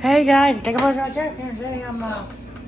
Hey guys, take a look at that.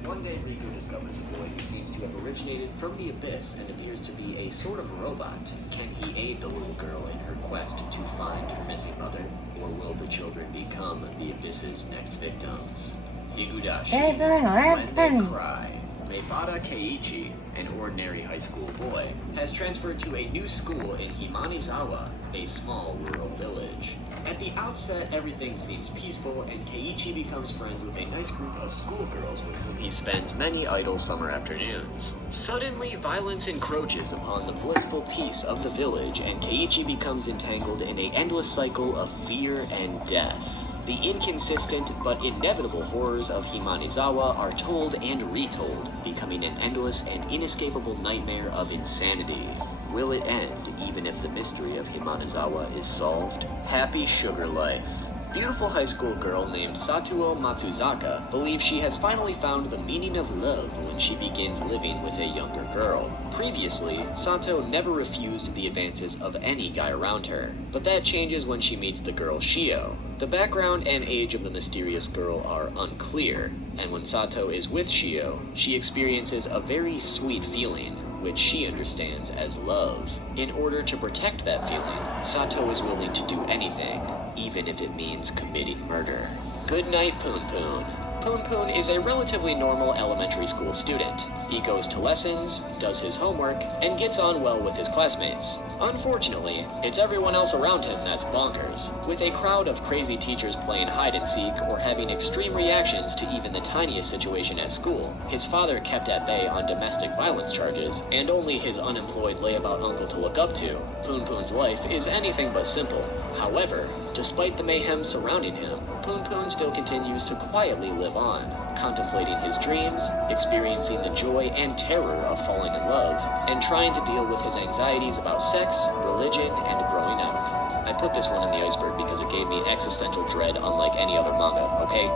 One day Riku discovers a boy who seems to have originated from the abyss and appears to be a sort of robot. Can he aid the little girl in her quest to find her missing mother? Or will the children become the abyss's next victims? Higudashi, when they cry. Meibara Keiichi, an ordinary high school boy, has transferred to a new school in Himanizawa, a small rural village. At the outset, everything seems peaceful, and Keiichi becomes friends with a nice group of schoolgirls with whom he spends many idle summer afternoons. Suddenly, violence encroaches upon the blissful peace of the village, and Keiichi becomes entangled in an endless cycle of fear and death. The inconsistent but inevitable horrors of Himanizawa are told and retold, becoming an endless and inescapable nightmare of insanity. Will it end even if the mystery of Himanizawa is solved? Happy sugar life. Beautiful high school girl named Satuo Matsuzaka believes she has finally found the meaning of love when she begins living with a younger girl. Previously, Sato never refused the advances of any guy around her, but that changes when she meets the girl Shio. The background and age of the mysterious girl are unclear, and when Sato is with Shio, she experiences a very sweet feeling, which she understands as love. In order to protect that feeling, Sato is willing to do anything, even if it means committing murder. Good night, Poon Poon. Poon Poon is a relatively normal elementary school student. He goes to lessons, does his homework, and gets on well with his classmates. Unfortunately, it's everyone else around him that's bonkers, with a crowd of crazy teachers playing hide-and-seek or having extreme reactions to even the tiniest situation at school. His father kept at bay on domestic violence charges, and only his unemployed layabout uncle to look up to. Poon Poon's life is anything but simple. However, despite the mayhem surrounding him, Poon Poon still continues to quietly live on, contemplating his dreams, experiencing the joy and terror of falling in love, and trying to deal with his anxieties about sex, religion, and growing up. I put this one in the iceberg because it gave me existential dread unlike any other manga, okay?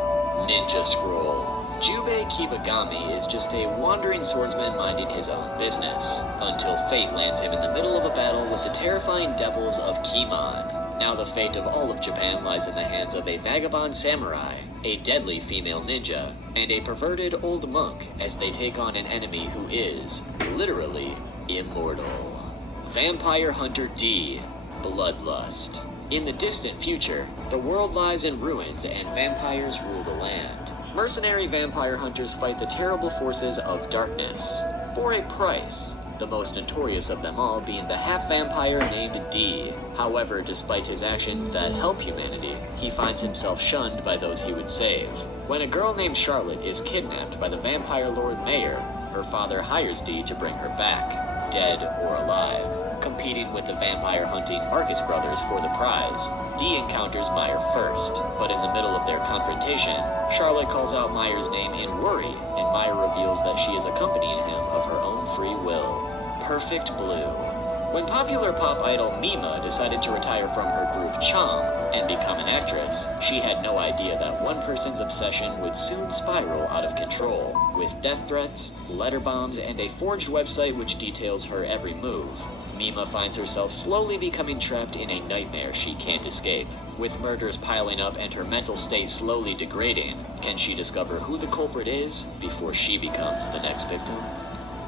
Ninja Scroll. Jubei Kibagami is just a wandering swordsman minding his own business, until fate lands him in the middle of a battle with the terrifying devils of Kimon. Now the fate of all of Japan lies in the hands of a vagabond samurai, a deadly female ninja, and a perverted old monk as they take on an enemy who is, literally, immortal. Vampire Hunter D. Bloodlust. In the distant future, the world lies in ruins and vampires rule the land. Mercenary vampire hunters fight the terrible forces of darkness, for a price. The most notorious of them all being the half-vampire named D. However, despite his actions that help humanity, he finds himself shunned by those he would save. When a girl named Charlotte is kidnapped by the vampire lord Mayor, her father hires D to bring her back, dead or alive. Competing with the vampire-hunting Marcus brothers for the prize, D encounters Meyer first, but in the middle of their confrontation, Charlotte calls out Meyer's name in worry, and Meyer reveals that she is accompanying him of her own free will. Perfect Blue. When popular pop idol Mima decided to retire from her group Chom and become an actress, she had no idea that one person's obsession would soon spiral out of control, with death threats, letter bombs, and a forged website which details her every move. Mima finds herself slowly becoming trapped in a nightmare she can't escape. With murders piling up and her mental state slowly degrading, can she discover who the culprit is before she becomes the next victim?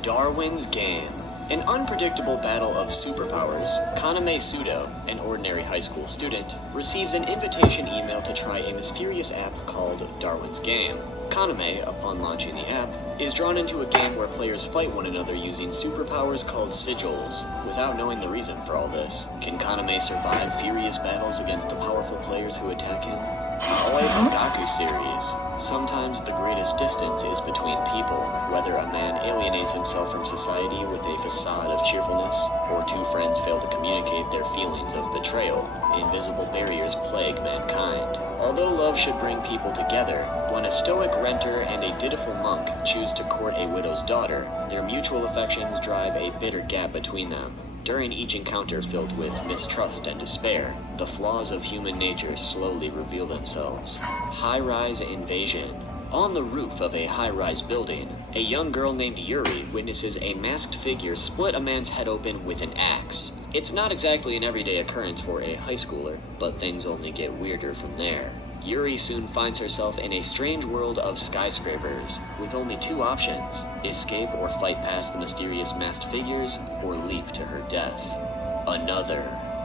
Darwin's Game. An unpredictable battle of superpowers, Kaname Sudo, an ordinary high school student, receives an invitation email to try a mysterious app called Darwin's Game. Kaname, upon launching the app, is drawn into a game where players fight one another using superpowers called sigils. Without knowing the reason for all this, can Kaname survive furious battles against the powerful players who attack him? Aoi Bogaku series. Sometimes the greatest distance is between people, whether a man alienates himself from society with a facade of cheerfulness, or two friends fail to communicate their feelings of betrayal. Invisible barriers plague mankind. Although love should bring people together, when a stoic renter and a dutiful monk choose to court a widow's daughter, their mutual affections drive a bitter gap between them. During each encounter filled with mistrust and despair, the flaws of human nature slowly reveal themselves. High-rise invasion. On the roof of a high-rise building, a young girl named Yuri witnesses a masked figure split a man's head open with an axe. It's not exactly an everyday occurrence for a high schooler, but things only get weirder from there. Yuri soon finds herself in a strange world of skyscrapers, with only two options: escape or fight past the mysterious masked figures, or leap to her death. Another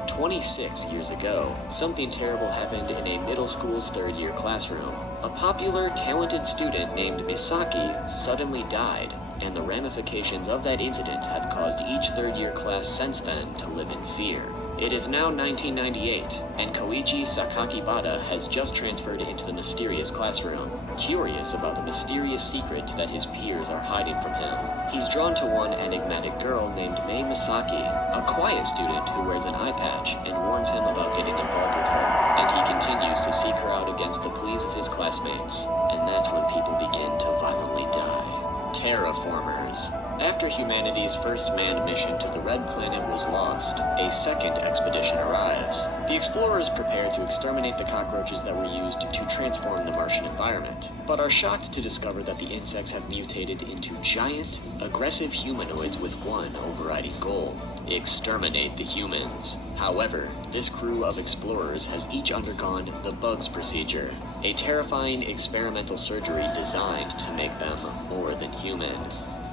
26 years ago, something terrible happened in a middle school's third-year classroom. A popular, talented student named Misaki suddenly died, and the ramifications of that incident have caused each third-year class since then to live in fear. It is now 1998, and Koichi Sakakibata has just transferred into the mysterious classroom, curious about the mysterious secret that his peers are hiding from him. He's drawn to one enigmatic girl named Mei Misaki, a quiet student who wears an eye patch and warns him about getting involved with her, and he continues to seek her out against the pleas of his classmates, and that's when people begin to violently die. Terraformers. After humanity's first manned mission to the Red Planet was lost, a second expedition arrives. The explorers prepare to exterminate the cockroaches that were used to transform the Martian environment, but are shocked to discover that the insects have mutated into giant, aggressive humanoids with one overriding goal: exterminate the humans. However, this crew of explorers has each undergone the bugs procedure, a terrifying experimental surgery designed to make them more than human.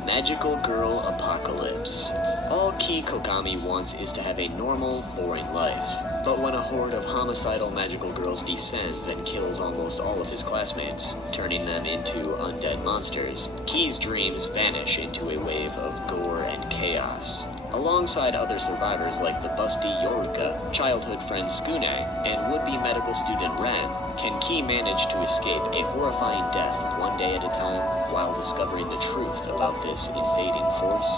Magical Girl Apocalypse. All Ki Kogami wants is to have a normal, boring life. But when a horde of homicidal magical girls descends and kills almost all of his classmates, turning them into undead monsters, Ki's dreams vanish into a wave of gore and chaos. Alongside other survivors like the busty Yoruka, childhood friend Skune, and would-be medical student Ren, can Ki manage to escape a horrifying death one day at a time while discovering the truth about this invading force?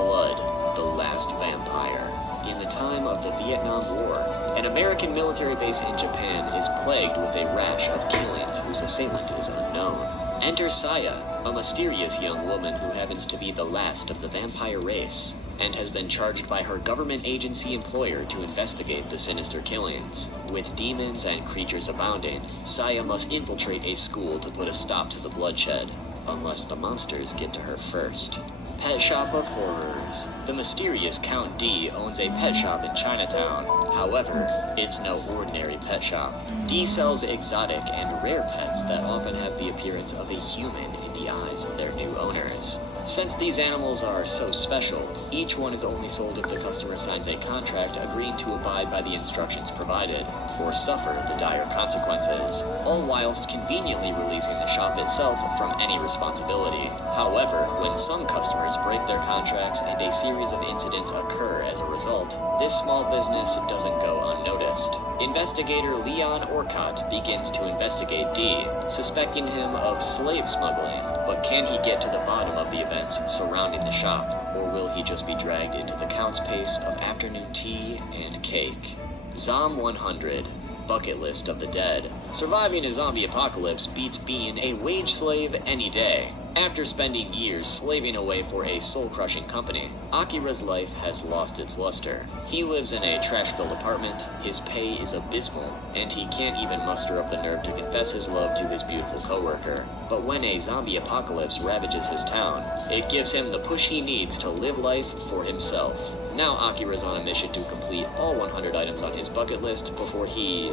Blood, the Last Vampire. In the time of the Vietnam War, an American military base in Japan is plagued with a rash of killings whose assailant is unknown. Enter Saya, a mysterious young woman who happens to be the last of the vampire race, and has been charged by her government agency employer to investigate the sinister killings. With demons and creatures abounding, Saya must infiltrate a school to put a stop to the bloodshed, unless the monsters get to her first. Pet Shop of Horrors. The mysterious Count D owns a pet shop in Chinatown. However, it's no ordinary pet shop. D sells exotic and rare pets that often have the appearance of a human in the eyes of their new owners. Since these animals are so special, each one is only sold if the customer signs a contract agreeing to abide by the instructions provided, or suffer the dire consequences, all whilst conveniently releasing the shop itself from any responsibility. However, when some customers break their contracts and a series of incidents occur as a result, this small business doesn't go unnoticed. Investigator Leon Orcott begins to investigate D, suspecting him of slave smuggling. But can he get to the bottom of the events surrounding the shop, or will he just be dragged into the Count's pace of afternoon tea and cake? Zom 100. Bucket List of the Dead. Surviving a zombie apocalypse beats being a wage slave any day. After spending years slaving away for a soul-crushing company, Akira's life has lost its luster. He lives in a trash-filled apartment, his pay is abysmal, and he can't even muster up the nerve to confess his love to his beautiful coworker. But when a zombie apocalypse ravages his town, it gives him the push he needs to live life for himself. Now Akira's on a mission to complete all 100 items on his bucket list before he,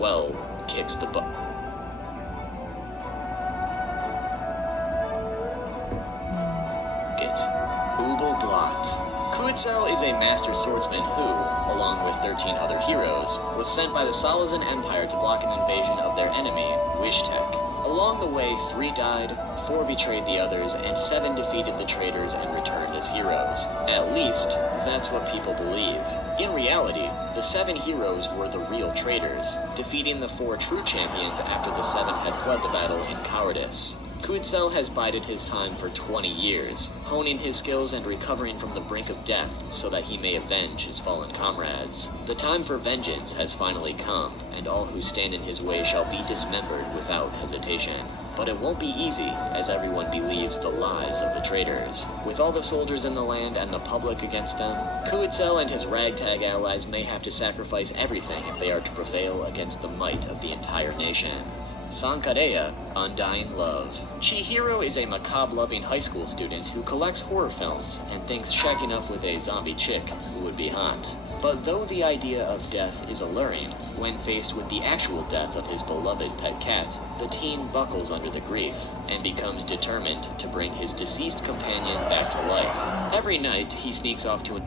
well, kicks the butt. Ubel Blot. Kuitzel is a master swordsman who, along with 13 other heroes, was sent by the Salazan Empire to block an invasion of their enemy, Wishtek. Along the way, 3 died, 4 betrayed the others, and 7 defeated the traitors and returned as heroes. At least, that's what people believe. In reality, the 7 heroes were the real traitors, defeating the 4 true champions after the 7 had fled the battle in cowardice. Kuitzel has bided his time for 20 years, honing his skills and recovering from the brink of death so that he may avenge his fallen comrades. The time for vengeance has finally come, and all who stand in his way shall be dismembered without hesitation. But it won't be easy, as everyone believes the lies of the traitors. With all the soldiers in the land and the public against them, Kuitzel and his ragtag allies may have to sacrifice everything if they are to prevail against the might of the entire nation. Sankareya, Undying Love. Chihiro is a macabre-loving high school student who collects horror films and thinks shacking up with a zombie chick would be hot. But though the idea of death is alluring, when faced with the actual death of his beloved pet cat, the teen buckles under the grief and becomes determined to bring his deceased companion back to life. Every night, he sneaks off to an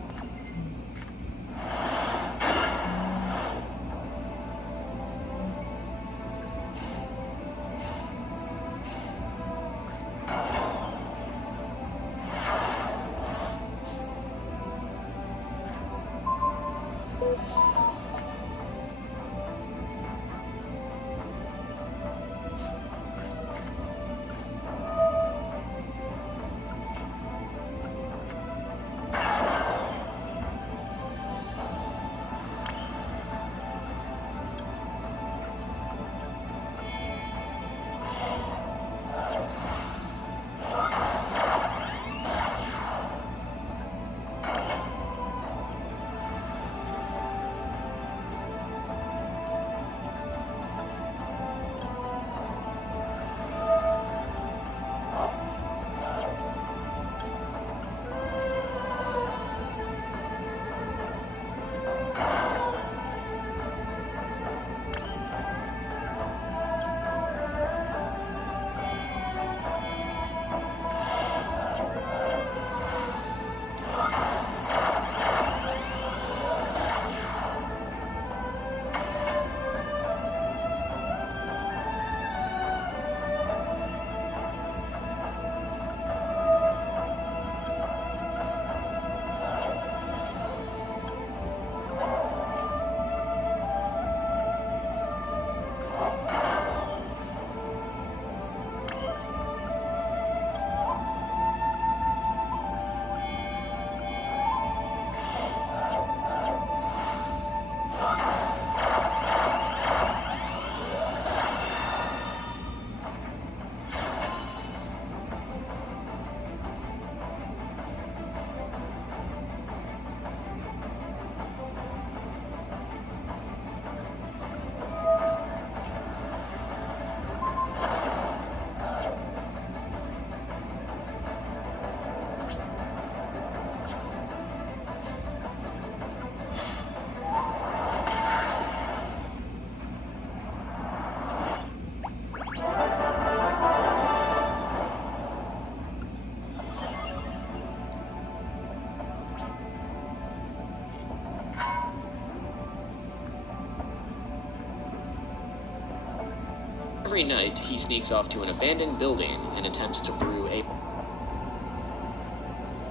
Every night, he sneaks off to an abandoned building and attempts to brew a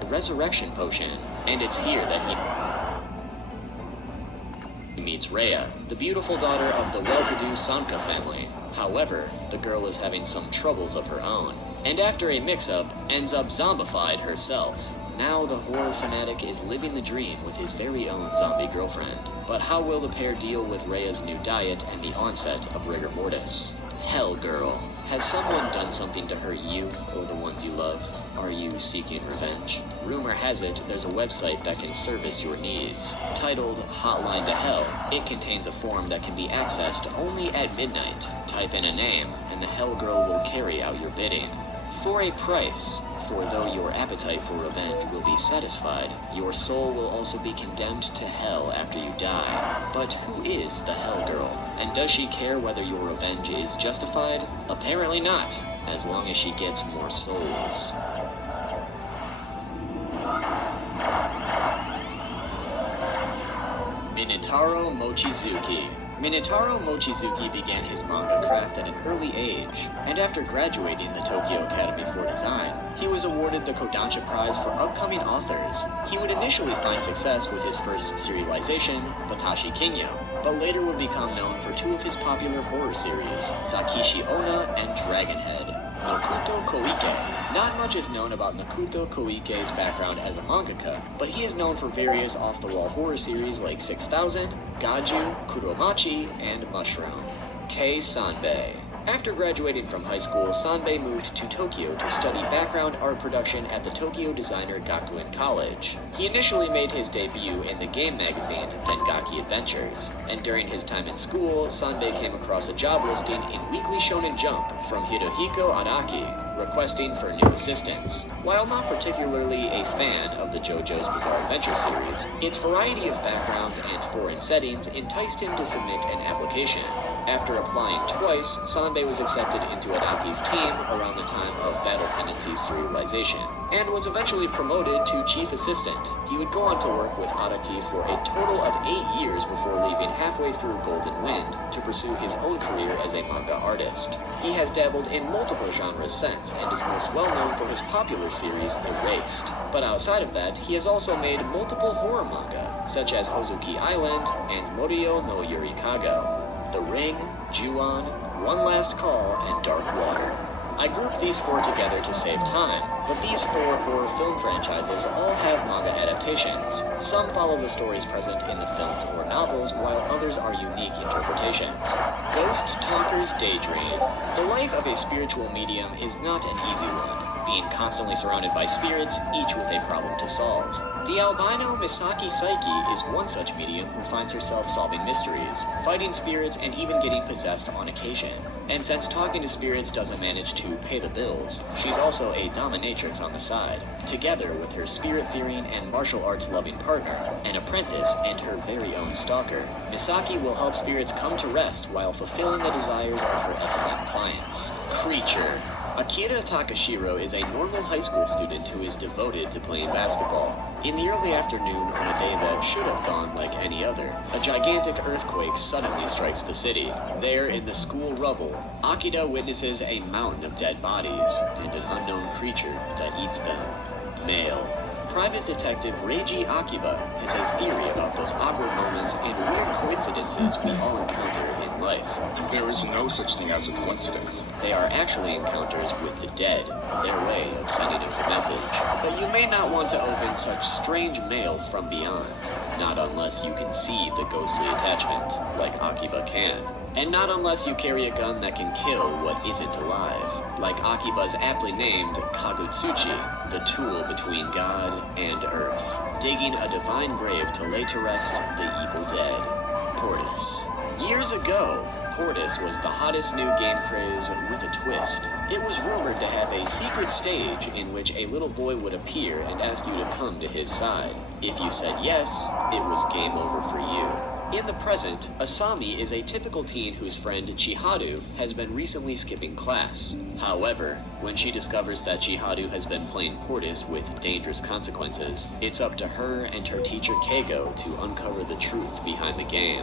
resurrection potion, and it's here that he meets Rhea, the beautiful daughter of the well-to-do Sanka family. However, the girl is having some troubles of her own, and after a mix-up, ends up zombified herself. Now the horror fanatic is living the dream with his very own zombie girlfriend. But how will the pair deal with Rhea's new diet and the onset of rigor mortis? Hell, girl. Has someone done something to hurt you or the ones you love? Are you seeking revenge? Rumor has it there's a website that can service your needs. Titled Hotline to Hell, it contains a form that can be accessed only at midnight. Type in a name, and the Hell Girl will carry out your bidding. For a price. For though your appetite for revenge will be satisfied, your soul will also be condemned to hell after you die. But who is the Hell Girl? And does she care whether your revenge is justified? Apparently not, as long as she gets more souls. Minetaro Mochizuki. Minetaro Mochizuki began his manga craft at an early age, and after graduating the Tokyo Academy for Design, he was awarded the Kodansha Prize for upcoming authors. He would initially find success with his first serialization, Watashi Kinyo, but later would become known for two of his popular horror series, Sakishi Onna and Dragonhead. Nakuto Koike. Not much is known about Nakuto Koike's background as a mangaka, but he is known for various off-the-wall horror series like 6000, Gaju, Kuromachi, and Mushroom. Kei Sanbei. After graduating from high school, Sanbei moved to Tokyo to study background art production at the Tokyo Designer Gakuen College. He initially made his debut in the game magazine Dengaki Adventures, and during his time in school, Sanbei came across a job listing in Weekly Shonen Jump from Hirohiko Araki. requesting for new assistants. While not particularly a fan of the JoJo's Bizarre Adventure series, its variety of backgrounds and foreign settings enticed him to submit an application. After applying twice, Sanbei was accepted into Adaki's team around the time of Battle Tendency's serialization, and was eventually promoted to chief assistant. He would go on to work with Araki for a total of 8 years before leaving halfway through Golden Wind to pursue his own career as a manga artist. He has dabbled in multiple genres since, and is most well known for his popular series Erased. But outside of that, he has also made multiple horror manga, such as Hozuki Island and Morio no Yurikago, The Ring, Ju-on, One Last Call, and Dark Water. I grouped these 4 together to save time, but these 4 horror film franchises all have manga adaptations. Some follow the stories present in the films or novels, while others are unique interpretations. Ghost Talker's Daydream. The life of a spiritual medium is not an easy one, being constantly surrounded by spirits, each with a problem to solve. The albino Misaki Saiki is one such medium who finds herself solving mysteries, fighting spirits, and even getting possessed on occasion. And since talking to spirits doesn't manage to pay the bills, she's also a dominatrix on the side, together with her spirit-fearing and martial arts-loving partner, an apprentice, and her very own stalker. Misaki will help spirits come to rest while fulfilling the desires of her excellent clients. Creature. Akira Takashiro is a normal high school student who is devoted to playing basketball. In the early afternoon, on a day that should have gone like any other, a gigantic earthquake suddenly strikes the city. There, in the school rubble, Akira witnesses a mountain of dead bodies and an unknown creature that eats them. Male. Private Detective Reiji Akiba has a theory about those awkward moments and weird coincidences we all encounter in life. There is no such thing as a coincidence. They are actually encounters with the dead, their way of sending us a message. But you may not want to open such strange mail from beyond, not unless you can see the ghostly attachment, like Akiba can. And not unless you carry a gun that can kill what isn't alive, like Akiba's aptly named Kagutsuchi, the tool between God and Earth, digging a divine grave to lay to rest the evil dead. Portus. Years ago, Portus was the hottest new game craze with a twist. It was rumored to have a secret stage in which a little boy would appear and ask you to come to his side. If you said yes, it was game over for you. In the present, Asami is a typical teen whose friend Chihadu has been recently skipping class. However, when she discovers that Chihadu has been playing Portus with dangerous consequences, it's up to her and her teacher Keigo to uncover the truth behind the game.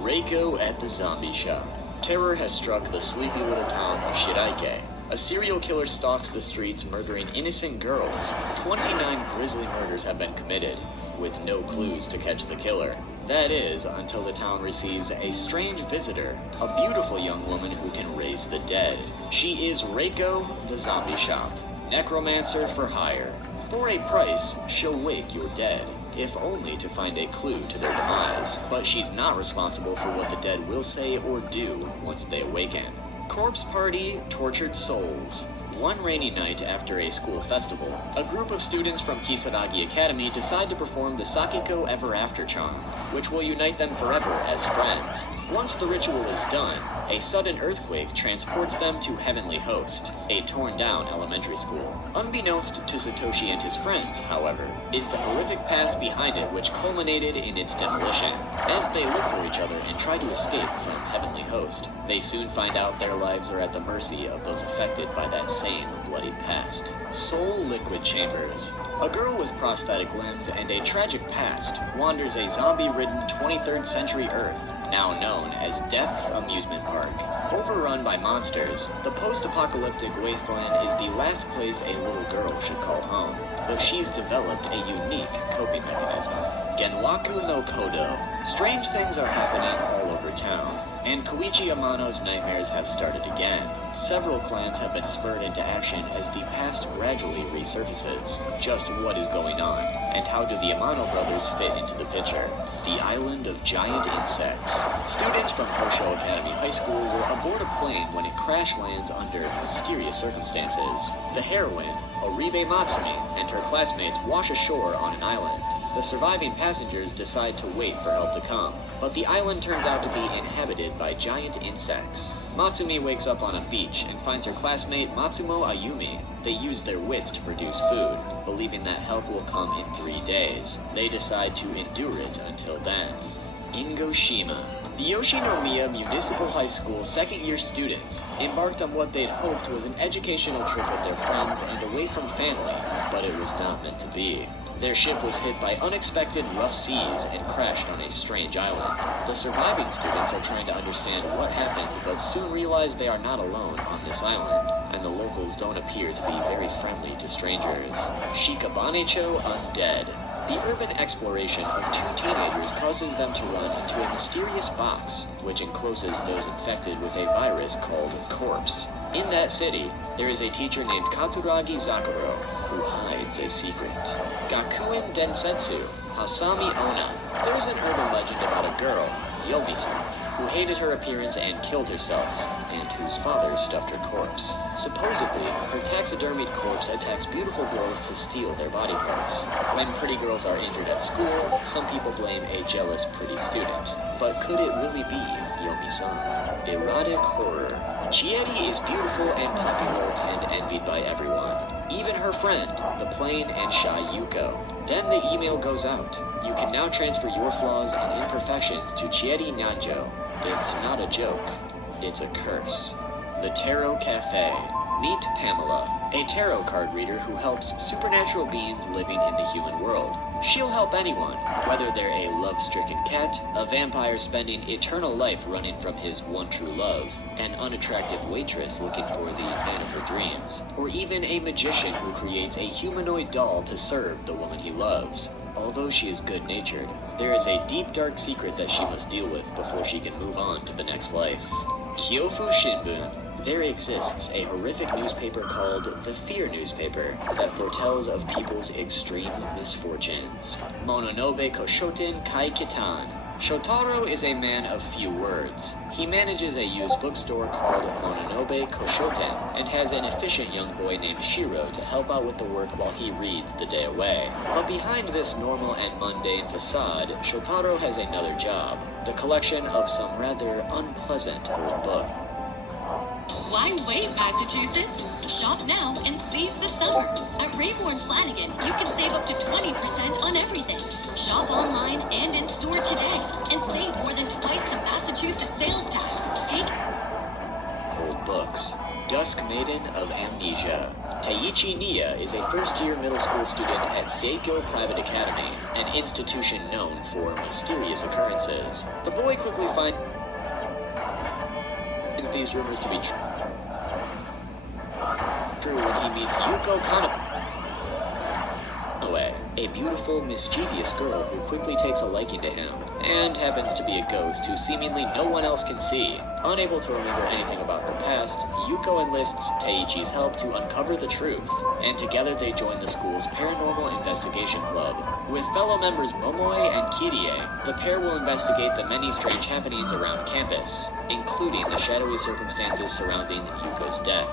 Reiko at the Zombie Shop. Terror has struck the sleepy little town of Shiraike. A serial killer stalks the streets, murdering innocent girls. 29 grisly murders have been committed, with no clues to catch the killer. That is, until the town receives a strange visitor, a beautiful young woman who can raise the dead. She is Reiko, the Zombie Shop, necromancer for hire. For a price, she'll wake your dead, if only to find a clue to their demise. But she's not responsible for what the dead will say or do once they awaken. Corpse Party, Tortured Souls. One rainy night after a school festival, a group of students from Kisaragi Academy decide to perform the Sakiko Ever After charm, which will unite them forever as friends. Once the ritual is done, a sudden earthquake transports them to Heavenly Host, a torn-down elementary school. Unbeknownst to Satoshi and his friends, however, is the horrific past behind it which culminated in its demolition. As they look for each other and try to escape from Heavenly Host, they soon find out their lives are at the mercy of those affected by that same bloody past. Soul Liquid Chambers. A girl with prosthetic limbs and a tragic past wanders a zombie-ridden 23rd century Earth, now known as Death's Amusement Park. Overrun by monsters, the post-apocalyptic wasteland is the last place a little girl should call home, but she's developed a unique coping mechanism. Genwaku no Kodo. Strange things are happening all over town, and Koichi Amano's nightmares have started again. Several clans have been spurred into action as the past gradually resurfaces. Just what is going on, and how do the Amano brothers fit into the picture? The Island of Giant Insects. Students from Hosho Academy High School were aboard a plane when it crash lands under mysterious circumstances. The heroine, Oribe Matsumi, and her classmates wash ashore on an island. The surviving passengers decide to wait for help to come, but the island turns out to be inhabited by giant insects. Matsumi wakes up on a beach and finds her classmate Matsumo Ayumi. They use their wits to produce food, believing that help will come in 3 days. They decide to endure it until then. Ingoshima. The Yoshinomiya Municipal High School second-year students embarked on what they'd hoped was an educational trip with their friends and away from family, but it was not meant to be. Their ship was hit by unexpected rough seas and crashed on a strange island. The surviving students are trying to understand what happened, but soon realize they are not alone on this island, and the locals don't appear to be very friendly to strangers. Shikabanecho Undead. The urban exploration of 2 teenagers causes them to run into a mysterious box, which encloses those infected with a virus called corpse. In that city, there is a teacher named Katsuragi Zakuro, who hides a secret. Gakuen Densetsu, Hasami Ona. There is an urban legend about a girl, Yomi-san, who hated her appearance and killed herself, and whose father stuffed her corpse. Supposedly, her taxidermied corpse attacks beautiful girls to steal their body parts. When pretty girls are injured at school, some people blame a jealous pretty student. But could it really be Yomi-san? Erotic horror. Chieri is beautiful and popular and envied by everyone. Even her friend, the plain and shy Yuko. Then the email goes out. You can now transfer your flaws and imperfections to Chieri Nanjo. It's not a joke. It's a curse. The Tarot Cafe. Meet Pamela, a tarot card reader who helps supernatural beings living in the human world. She'll help anyone, whether they're a love-stricken cat, a vampire spending eternal life running from his one true love, an unattractive waitress looking for the man of her dreams, or even a magician who creates a humanoid doll to serve the woman he loves. Although she is good-natured, there is a deep dark secret that she must deal with before she can move on to the next life. Kyofu Shinbun. There exists a horrific newspaper called the Fear Newspaper that foretells of people's extreme misfortunes. Mononobe Koshoten Kai Kitan. Shotaro is a man of few words. He manages a used bookstore called Mononobe Koshoten and has an efficient young boy named Shiro to help out with the work while he reads the day away. But behind this normal and mundane facade, Shotaro has another job, the collection of some rather unpleasant old books. Why wait, Massachusetts? Shop now and seize the summer. At Rayborn Flanigan, you can save up to 20% on everything. Shop online and in store today and save more than twice the Massachusetts sales tax. Take old books. Dusk Maiden of Amnesia. Teiichi Nia is a first-year middle school student at Seikyo Private Academy, an institution known for mysterious occurrences. The boy quickly finds these rumors to be true when he meets Yuko Kanoe, a beautiful, mischievous girl who quickly takes a liking to him, and happens to be a ghost who seemingly no one else can see. Unable to remember anything about her past, Yuko enlists Teiichi's help to uncover the truth, and together they join the school's Paranormal Investigation Club. With fellow members Momoe and Kirie, the pair will investigate the many strange happenings around campus, including the shadowy circumstances surrounding Yuko's death.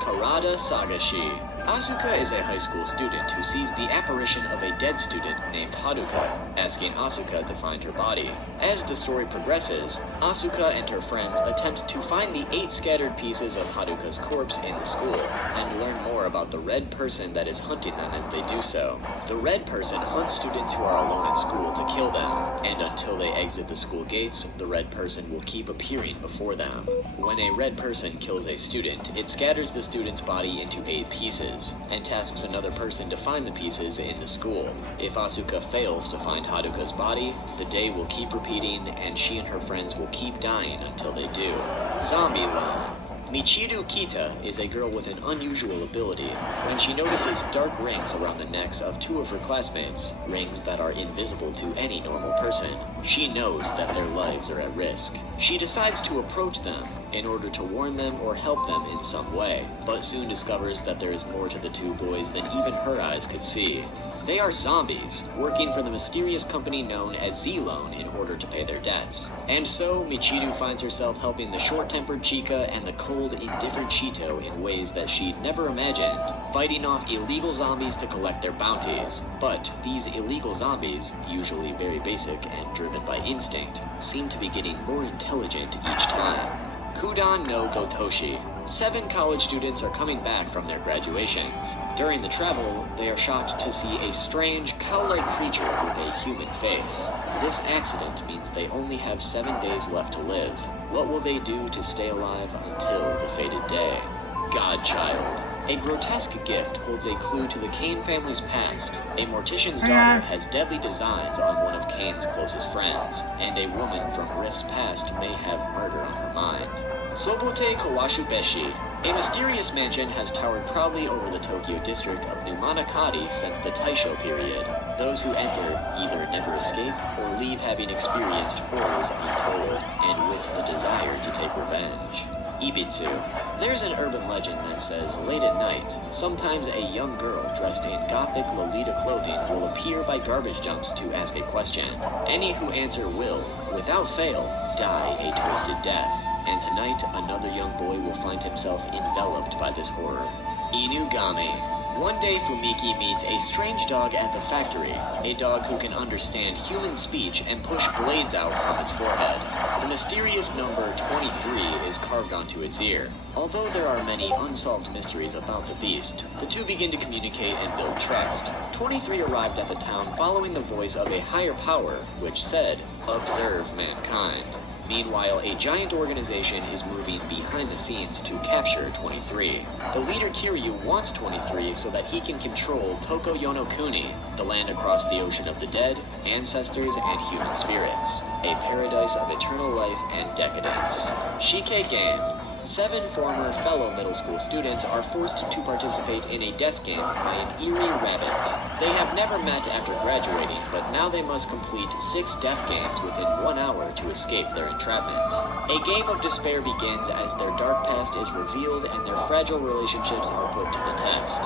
Karada Sagashi. Asuka is a high school student who sees the apparition of a dead student named Haruka, asking Asuka to find her body. As the story progresses, Asuka and her friends attempt to find the 8 scattered pieces of Haruka's corpse in the school, and learn more about the red person that is hunting them as they do so. The red person hunts students who are alone at school to kill them, and until they exit the school gates, the red person will keep appearing before them. When a red person kills a student, it scatters the student's body into 8 pieces, and tasks another person to find the pieces in the school. If Asuka fails to find Haruka's body, the day will keep repeating, and she and her friends will keep dying until they do. Zombie Loan. Michiru Kita is a girl with an unusual ability. When she notices dark rings around the necks of 2 of her classmates, rings that are invisible to any normal person, she knows that their lives are at risk. She decides to approach them in order to warn them or help them in some way, but soon discovers that there is more to the 2 boys than even her eyes could see. They are zombies, working for the mysterious company known as Z-Loan in order to pay their debts. And so, Michiru finds herself helping the short-tempered Chika and the cold, indifferent Chito in ways that she'd never imagined, fighting off illegal zombies to collect their bounties. But these illegal zombies, usually very basic and driven by instinct, seem to be getting more intelligent each time. Kudan no Gotoshi. 7 college students are coming back from their graduations. During the travel, they are shocked to see a strange, cow-like creature with a human face. This accident means they only have 7 days left to live. What will they do to stay alive until the fated day? Godchild. A grotesque gift holds a clue to the Kane family's past. A mortician's daughter has deadly designs on one of Kane's closest friends, and a woman from Rift's past may have murder on her mind. Sobote Kawashubeshi. A mysterious mansion has towered proudly over the Tokyo district of Numanakati since the Taisho period. Those who enter either never escape or leave having experienced horrors untold, and with the desire to take revenge. Ibitsu. There's an urban legend that says late at night, sometimes a young girl dressed in gothic Lolita clothing will appear by garbage dumps to ask a question. Any who answer will, without fail, die a twisted death. And tonight, another young boy will find himself enveloped by this horror. Inugami. One day Fumiki meets a strange dog at the factory, a dog who can understand human speech and push blades out from its forehead. The mysterious number 23 is carved onto its ear. Although there are many unsolved mysteries about the beast, the two begin to communicate and build trust. 23 arrived at the town following the voice of a higher power, which said, "Observe mankind." Meanwhile, a giant organization is moving behind the scenes to capture 23. The leader Kiryu wants 23 so that he can control Tokoyonokuni, the land across the ocean of the dead, ancestors, and human spirits. A paradise of eternal life and decadence. Shike Game. 7 former fellow middle school students are forced to participate in a death game by an eerie rabbit. They have never met after graduating, but now they must complete 6 death games within 1 hour to escape their entrapment. A game of despair begins as their dark past is revealed and their fragile relationships are put to the test.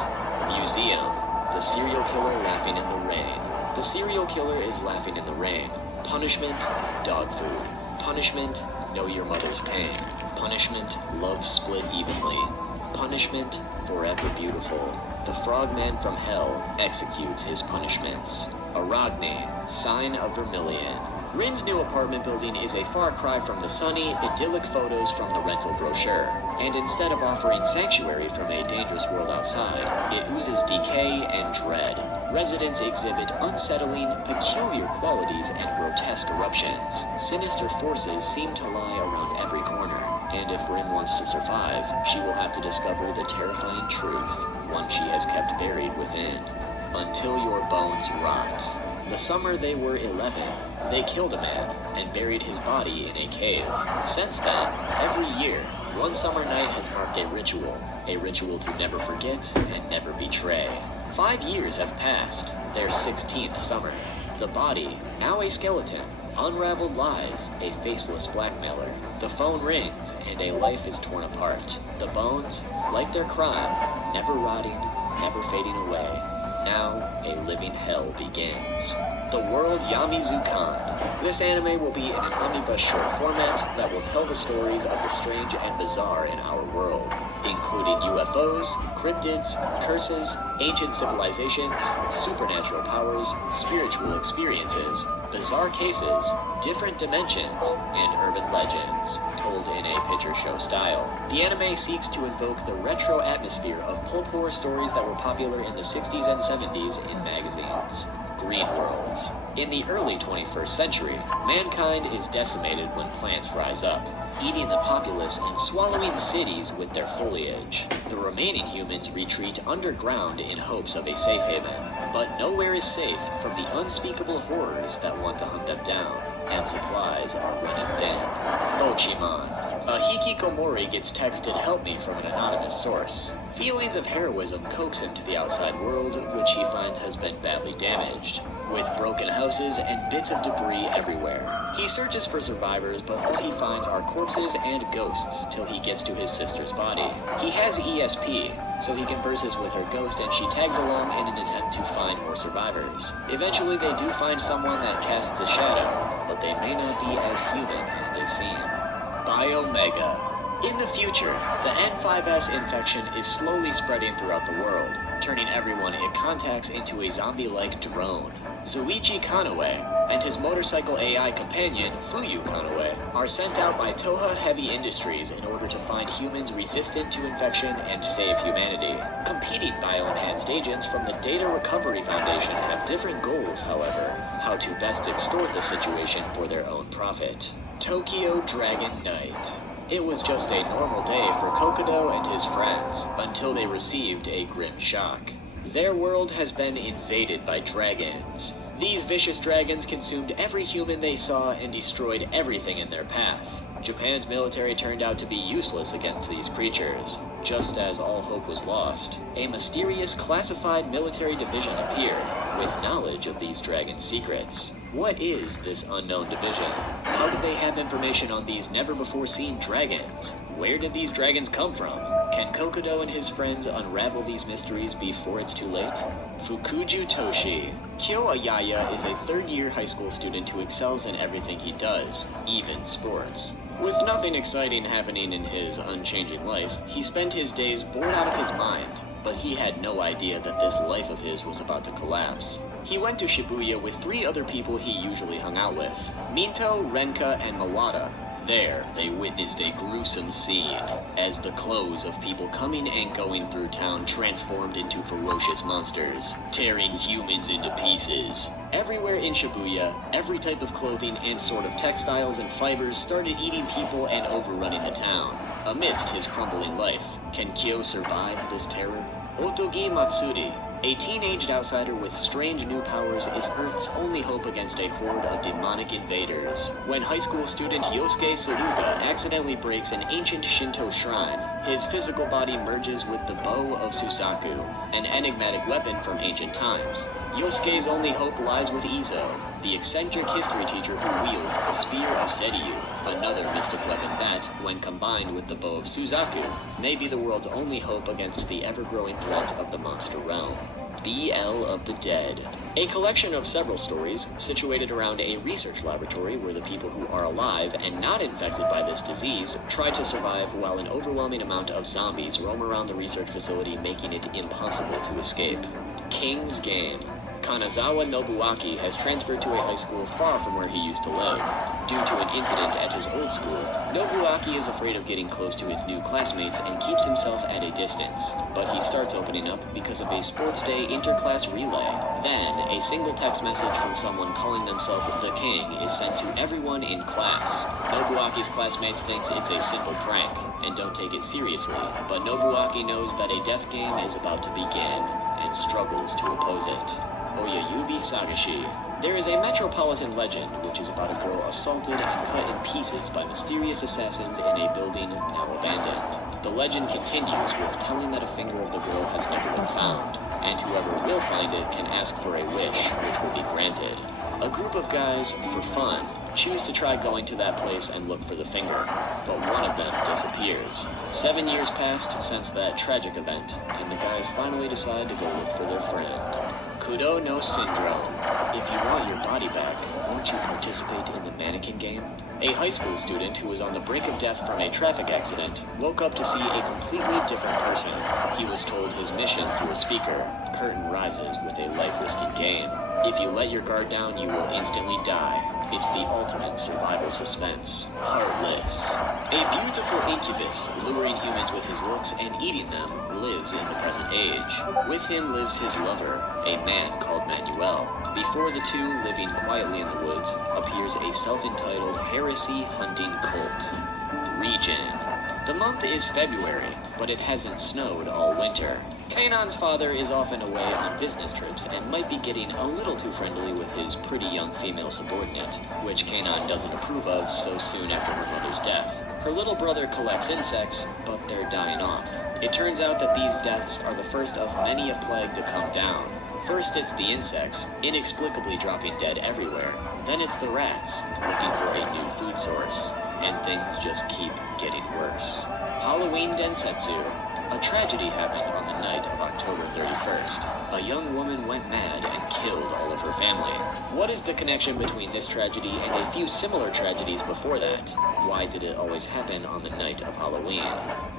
Museum. The serial killer laughing in the rain. The serial killer is laughing in the rain. Punishment, dog food. Punishment, know your mother's pain. Punishment, love split evenly. Punishment, forever beautiful. The frogman from hell executes his punishments. Arachne, sign of vermilion. Rin's new apartment building is a far cry from the sunny, idyllic photos from the rental brochure. And instead of offering sanctuary from a dangerous world outside, it oozes decay and dread. Residents exhibit unsettling, peculiar qualities and grotesque eruptions. Sinister forces seem to lie around every corner. And if Rin wants to survive, she will have to discover the terrifying truth, one she has kept buried within. Until your bones rot. The summer they were 11, they killed a man and buried his body in a cave. Since then, every year, one summer night has marked a ritual to never forget and never betray. 5 years have passed, their 16th summer. The body, now a skeleton, unraveled lies, a faceless blackmailer. The phone rings, and a life is torn apart. The bones, like their crime, never rotting, never fading away. Now, a living hell begins. The World Yamizukan. This anime will be in an omnibus short format that will tell the stories of the strange and bizarre in our world, including UFOs, cryptids, curses, ancient civilizations, supernatural powers, spiritual experiences, bizarre cases, different dimensions, and urban legends, told in a picture show style. The anime seeks to invoke the retro atmosphere of pulp horror stories that were popular in the 60s and 70s in magazines. Green worlds. In the early 21st century, mankind is decimated when plants rise up, eating the populace and swallowing cities with their foliage. The remaining humans retreat underground in hopes of a safe haven, but nowhere is safe from the unspeakable horrors that want to hunt them down, and supplies are running thin. Ochiman. A hikikomori gets texted "help me" from an anonymous source. Feelings of heroism coax him to the outside world, which he finds has been badly damaged, with broken houses and bits of debris everywhere. He searches for survivors, but all he finds are corpses and ghosts till he gets to his sister's body. He has ESP, so he converses with her ghost and she tags along in an attempt to find more survivors. Eventually they do find someone that casts a shadow, but they may not be as human as they seem. Biomega. In the future, the N5S infection is slowly spreading throughout the world, turning everyone it contacts into a zombie-like drone. Zuichi Kanoe and his motorcycle AI companion, Fuyu Kanoe, are sent out by Toha Heavy Industries in order to find humans resistant to infection and save humanity. Competing bio-enhanced agents from the Data Recovery Foundation have different goals, however: how to best extort the situation for their own profit. Tokyo Dragon Night. It was just a normal day for Kokodo and his friends, until they received a grim shock. Their world has been invaded by dragons. These vicious dragons consumed every human they saw and destroyed everything in their path. Japan's military turned out to be useless against these creatures. Just as all hope was lost, a mysterious classified military division appeared, with knowledge of these dragon secrets. What is this unknown division? How did they have information on these never-before-seen dragons? Where did these dragons come from? Can Kokodo and his friends unravel these mysteries before it's too late? Fukuju Toshi. Kyo Ayaya is a third-year high school student who excels in everything he does, even sports. With nothing exciting happening in his unchanging life, he spent his days bored out of his mind, but he had no idea that this life of his was about to collapse. He went to Shibuya with 3 other people he usually hung out with: Minto, Renka, and Mawata. There, they witnessed a gruesome scene, as the clothes of people coming and going through town transformed into ferocious monsters, tearing humans into pieces. Everywhere in Shibuya, every type of clothing and sort of textiles and fibers started eating people and overrunning the town. Amidst his crumbling life, can Kyo survive this terror? Otogi Matsuri, a teenaged outsider with strange new powers, is Earth's only hope against a horde of demonic invaders. When high school student Yosuke Suruga accidentally breaks an ancient Shinto shrine, his physical body merges with the bow of Susaku, an enigmatic weapon from ancient times. Yosuke's only hope lies with Izo, the eccentric history teacher who wields the Spear of Seiryu, another mystic weapon that, when combined with the bow of Suzaku, may be the world's only hope against the ever-growing threat of the monster realm. BL of the Dead. A collection of several stories situated around a research laboratory where the people who are alive and not infected by this disease try to survive while an overwhelming amount of zombies roam around the research facility, making it impossible to escape. King's Game. Kanazawa Nobuaki has transferred to a high school far from where he used to live. Due to an incident at his old school, Nobuaki is afraid of getting close to his new classmates and keeps himself at a distance. But he starts opening up because of a sports day interclass relay. Then, a single text message from someone calling themselves the King is sent to everyone in class. Nobuaki's classmates think it's a simple prank and don't take it seriously, but Nobuaki knows that a death game is about to begin and struggles to oppose it. Oyayubi Sagashi. There is a metropolitan legend which is about a girl assaulted and cut in pieces by mysterious assassins in a building now abandoned. The legend continues with telling that a finger of the girl has never been found, and whoever will find it can ask for a wish, which will be granted. A group of guys, for fun, choose to try going to that place and look for the finger, but one of them disappears. 7 years passed since that tragic event, and the guys finally decide to go look for their friend. Kudo no Syndrome. If you want your body back, won't you participate in the mannequin game? A high school student who was on the brink of death from a traffic accident woke up to see a completely different person. He was told his mission through a speaker. Curtain rises with a life-risking game. If you let your guard down, you will instantly die. It's the ultimate survival suspense. Heartless. A beautiful incubus, luring humans with his looks and eating them, lives in the present age. With him lives his lover, a man called Manuel. Before the two, living quietly in the woods, appears a self-entitled heresy hunting cult. Region. The month is February, but it hasn't snowed all winter. Kanon's father is often away on business trips and might be getting a little too friendly with his pretty young female subordinate, which Kanon doesn't approve of so soon after her mother's death. Her little brother collects insects, but they're dying off. It turns out that these deaths are the first of many a plague to come down. First it's the insects, inexplicably dropping dead everywhere. Then it's the rats, looking for a new food source. And things just keep getting worse. Halloween Densetsu. A tragedy happened on the night of October 31st. A young woman went mad and killed all of her family. What is the connection between this tragedy and a few similar tragedies before that? Why did it always happen on the night of Halloween?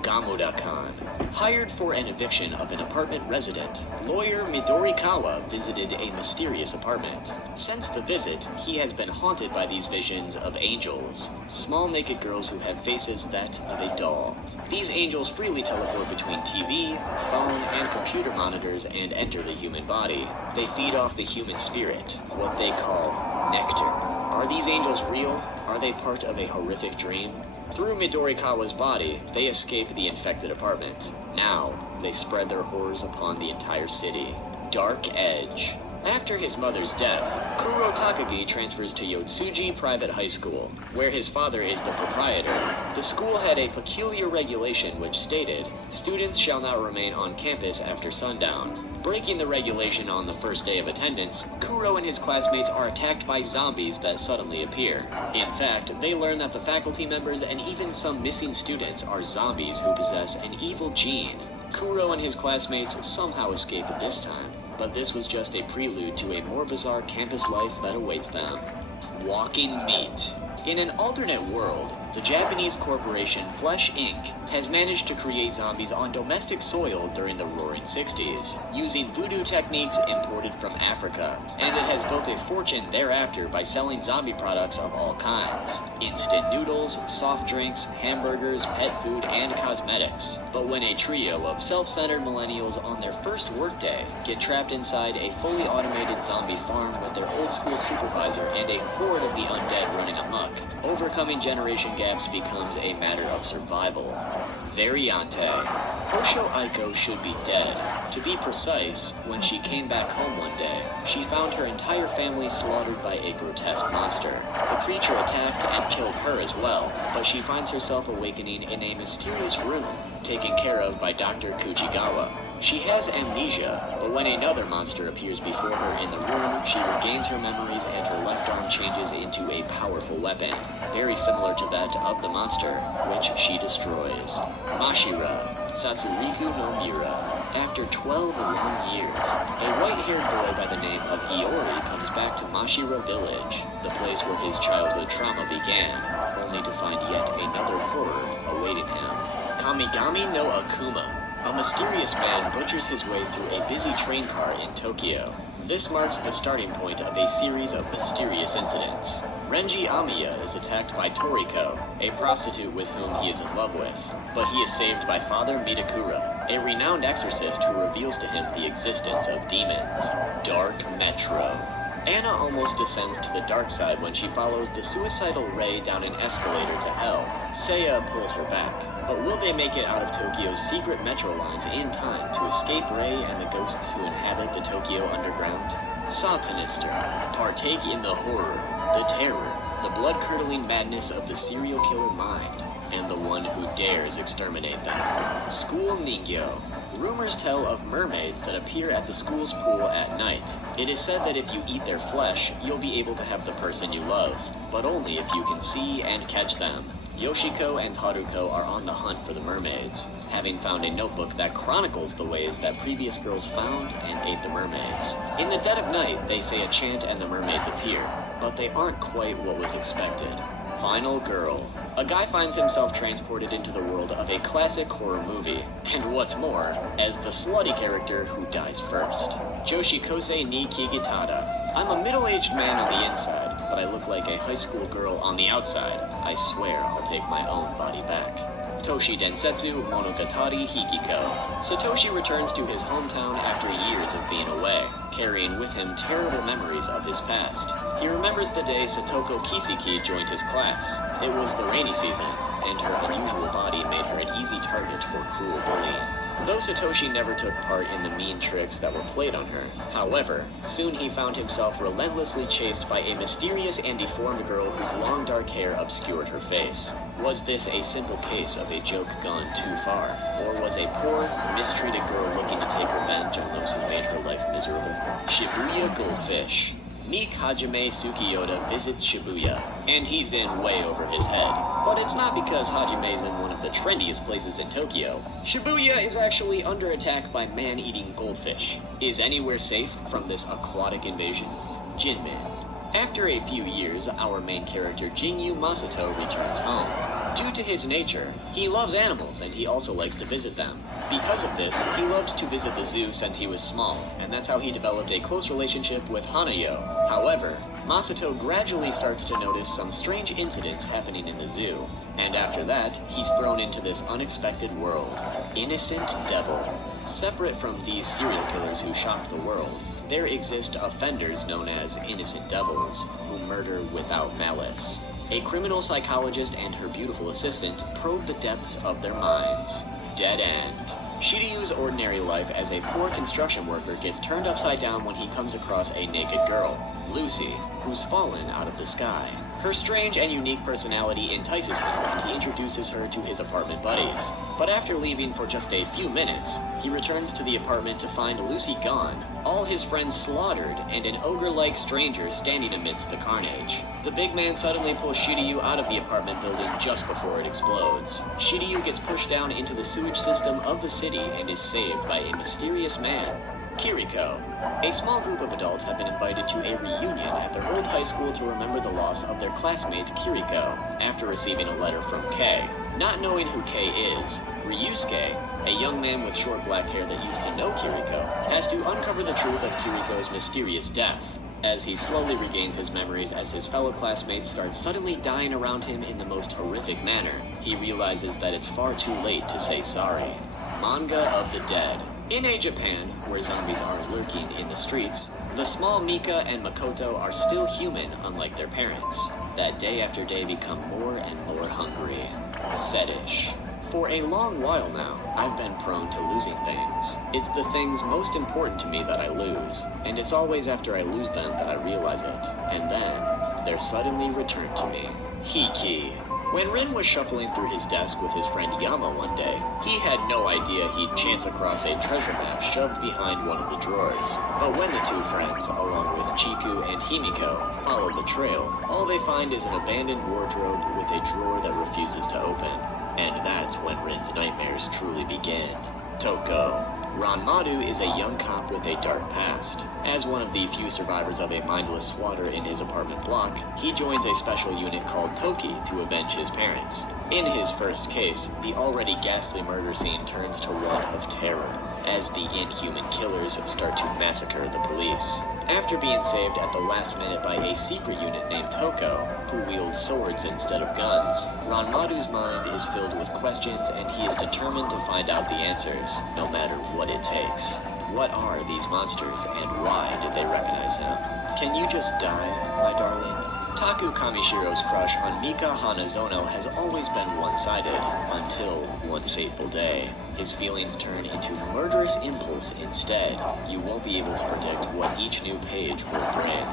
Gamuda-kan. Hired for an eviction of an apartment resident, lawyer Midorikawa visited a mysterious apartment. Since the visit, he has been haunted by these visions of angels, small naked girls who have faces that of a doll. These angels freely teleport between TV, phone, and computer monitors and enter the human body. They feed off the human spirit, what they call nectar. Are these angels real? Are they part of a horrific dream? Through Midorikawa's body, they escape the infected apartment. Now, they spread their horrors upon the entire city. Dark Edge. After his mother's death, Kuro Takagi transfers to Yotsuji Private High School, where his father is the proprietor. The school had a peculiar regulation which stated, students shall not remain on campus after sundown. Breaking the regulation on the first day of attendance, Kuro and his classmates are attacked by zombies that suddenly appear. In fact, they learn that the faculty members and even some missing students are zombies who possess an evil gene. Kuro and his classmates somehow escape this time, but this was just a prelude to a more bizarre campus life that awaits them. Walking Meat. In an alternate world, the Japanese corporation Flesh Inc. has managed to create zombies on domestic soil during the Roaring 60s, using voodoo techniques imported from Africa, and it has built a fortune thereafter by selling zombie products of all kinds. Instant noodles, soft drinks, hamburgers, pet food, and cosmetics. But when a trio of self-centered millennials on their first workday get trapped inside a fully automated zombie farm with their old-school supervisor and a horde of the undead running amok, overcoming generation gaps becomes a matter of survival. Variante. Hosho Aiko should be dead. To be precise, when she came back home one day, she found her entire family slaughtered by a grotesque monster. The creature attacked and killed her as well, but she finds herself awakening in a mysterious room, taken care of by Dr. Kujigawa. She has amnesia, but when another monster appears before her in the room, she regains her memories and her left arm changes into a powerful weapon, very similar to that of the monster, which she destroys. Mashira, Satsuriku no Mira. After 12 long years, a white-haired boy by the name of Iori comes back to Mashira Village, the place where his childhood trauma began, only to find yet another horror awaiting him. Kamigami no Akuma. A mysterious man butchers his way through a busy train car in Tokyo. This marks the starting point of a series of mysterious incidents. Renji Amiya is attacked by Toriko, a prostitute with whom he is in love with, but he is saved by Father Midakura, a renowned exorcist who reveals to him the existence of demons. Dark Metro. Anna almost descends to the dark side when she follows the suicidal Rei down an escalator to hell. Seiya pulls her back. But will they make it out of Tokyo's secret metro lines in time to escape Rei and the ghosts who inhabit the Tokyo underground? Satanister. Partake in the horror, the terror, the blood-curdling madness of the serial killer mind, and the one who dares exterminate them. School Ningyo. Rumors tell of mermaids that appear at the school's pool at night. It is said that if you eat their flesh, you'll be able to have the person you love, but only if you can see and catch them. Yoshiko and Haruko are on the hunt for the mermaids, having found a notebook that chronicles the ways that previous girls found and ate the mermaids. In the dead of night, they say a chant and the mermaids appear, but they aren't quite what was expected. Final Girl. A guy finds himself transported into the world of a classic horror movie, and what's more, as the slutty character who dies first. Joshikose ni Kigitada. I'm a middle-aged man on the inside, but I look like a high school girl on the outside. I swear I'll take my own body back. Toshi Densetsu Monogatari Hikiko. Satoshi returns to his hometown after years of being away, carrying with him terrible memories of his past. He remembers the day Satoko Kiseki joined his class. It was the rainy season, and her unusual body made her an easy target for cruel bullying. Though Satoshi never took part in the mean tricks that were played on her, however, soon he found himself relentlessly chased by a mysterious and deformed girl whose long dark hair obscured her face. Was this a simple case of a joke gone too far, or was a poor, mistreated girl looking to take revenge on those who made her life miserable? Shibuya Goldfish. Meek Hajime Tsukiyoda visits Shibuya, and he's in way over his head. But it's not because Hajime's in one of the trendiest places in Tokyo. Shibuya is actually under attack by man-eating goldfish. Is anywhere safe from this aquatic invasion? Jinmin. After a few years, our main character Jinyu Masato returns home. Due to his nature, he loves animals and he also likes to visit them. Because of this, he loved to visit the zoo since he was small, and that's how he developed a close relationship with Hanayo. However, Masato gradually starts to notice some strange incidents happening in the zoo, and after that, he's thrown into this unexpected world. Innocent Devil. Separate from these serial killers who shocked the world, there exist offenders known as innocent devils, who murder without malice. A criminal psychologist and her beautiful assistant probe the depths of their minds. Dead end. Shiryu's ordinary life as a poor construction worker gets turned upside down when he comes across a naked girl, Lucy, who's fallen out of the sky. Her strange and unique personality entices him and he introduces her to his apartment buddies. But after leaving for just a few minutes, he returns to the apartment to find Lucy gone, all his friends slaughtered, and an ogre-like stranger standing amidst the carnage. The big man suddenly pulls Shiryu out of the apartment building just before it explodes. Shiryu gets pushed down into the sewage system of the city and is saved by a mysterious man, Kiriko. A small group of adults have been invited to a reunion at their old high school to remember the loss of their classmate Kiriko, after receiving a letter from Kei. Not knowing who Kei is, Ryusuke, a young man with short black hair that used to know Kiriko, has to uncover the truth of Kiriko's mysterious death. As he slowly regains his memories as his fellow classmates start suddenly dying around him in the most horrific manner, he realizes that it's far too late to say sorry. Manga of the Dead. In a Japan, where zombies are lurking in the streets, the small Mika and Makoto are still human, unlike their parents, that day after day become more and more hungry. Fetish. For a long while now, I've been prone to losing things. It's the things most important to me that I lose, and it's always after I lose them that I realize it, and then they're suddenly returned to me. Hiki. When Rin was shuffling through his desk with his friend Yama one day, he had no idea he'd chance across a treasure map shoved behind one of the drawers. But when the two friends, along with Chiku and Himiko, follow the trail, all they find is an abandoned wardrobe with a drawer that refuses to open. And that's when Rin's nightmares truly begin. Toko. Ranmadu is a young cop with a dark past. As one of the few survivors of a mindless slaughter in his apartment block, he joins a special unit called Toki to avenge his parents. In his first case, the already ghastly murder scene turns to one of terror, as the inhuman killers start to massacre the police. After being saved at the last minute by a secret unit named Toko, who wields swords instead of guns, Ranmadu's mind is filled with questions and he is determined to find out the answers, no matter what it takes. What are these monsters and why did they recognize him? Can you just die, my darling? Taku Kamishiro's crush on Mika Hanazono has always been one-sided, until one fateful day. His feelings turn into murderous impulse instead. You won't be able to predict what each new page will bring.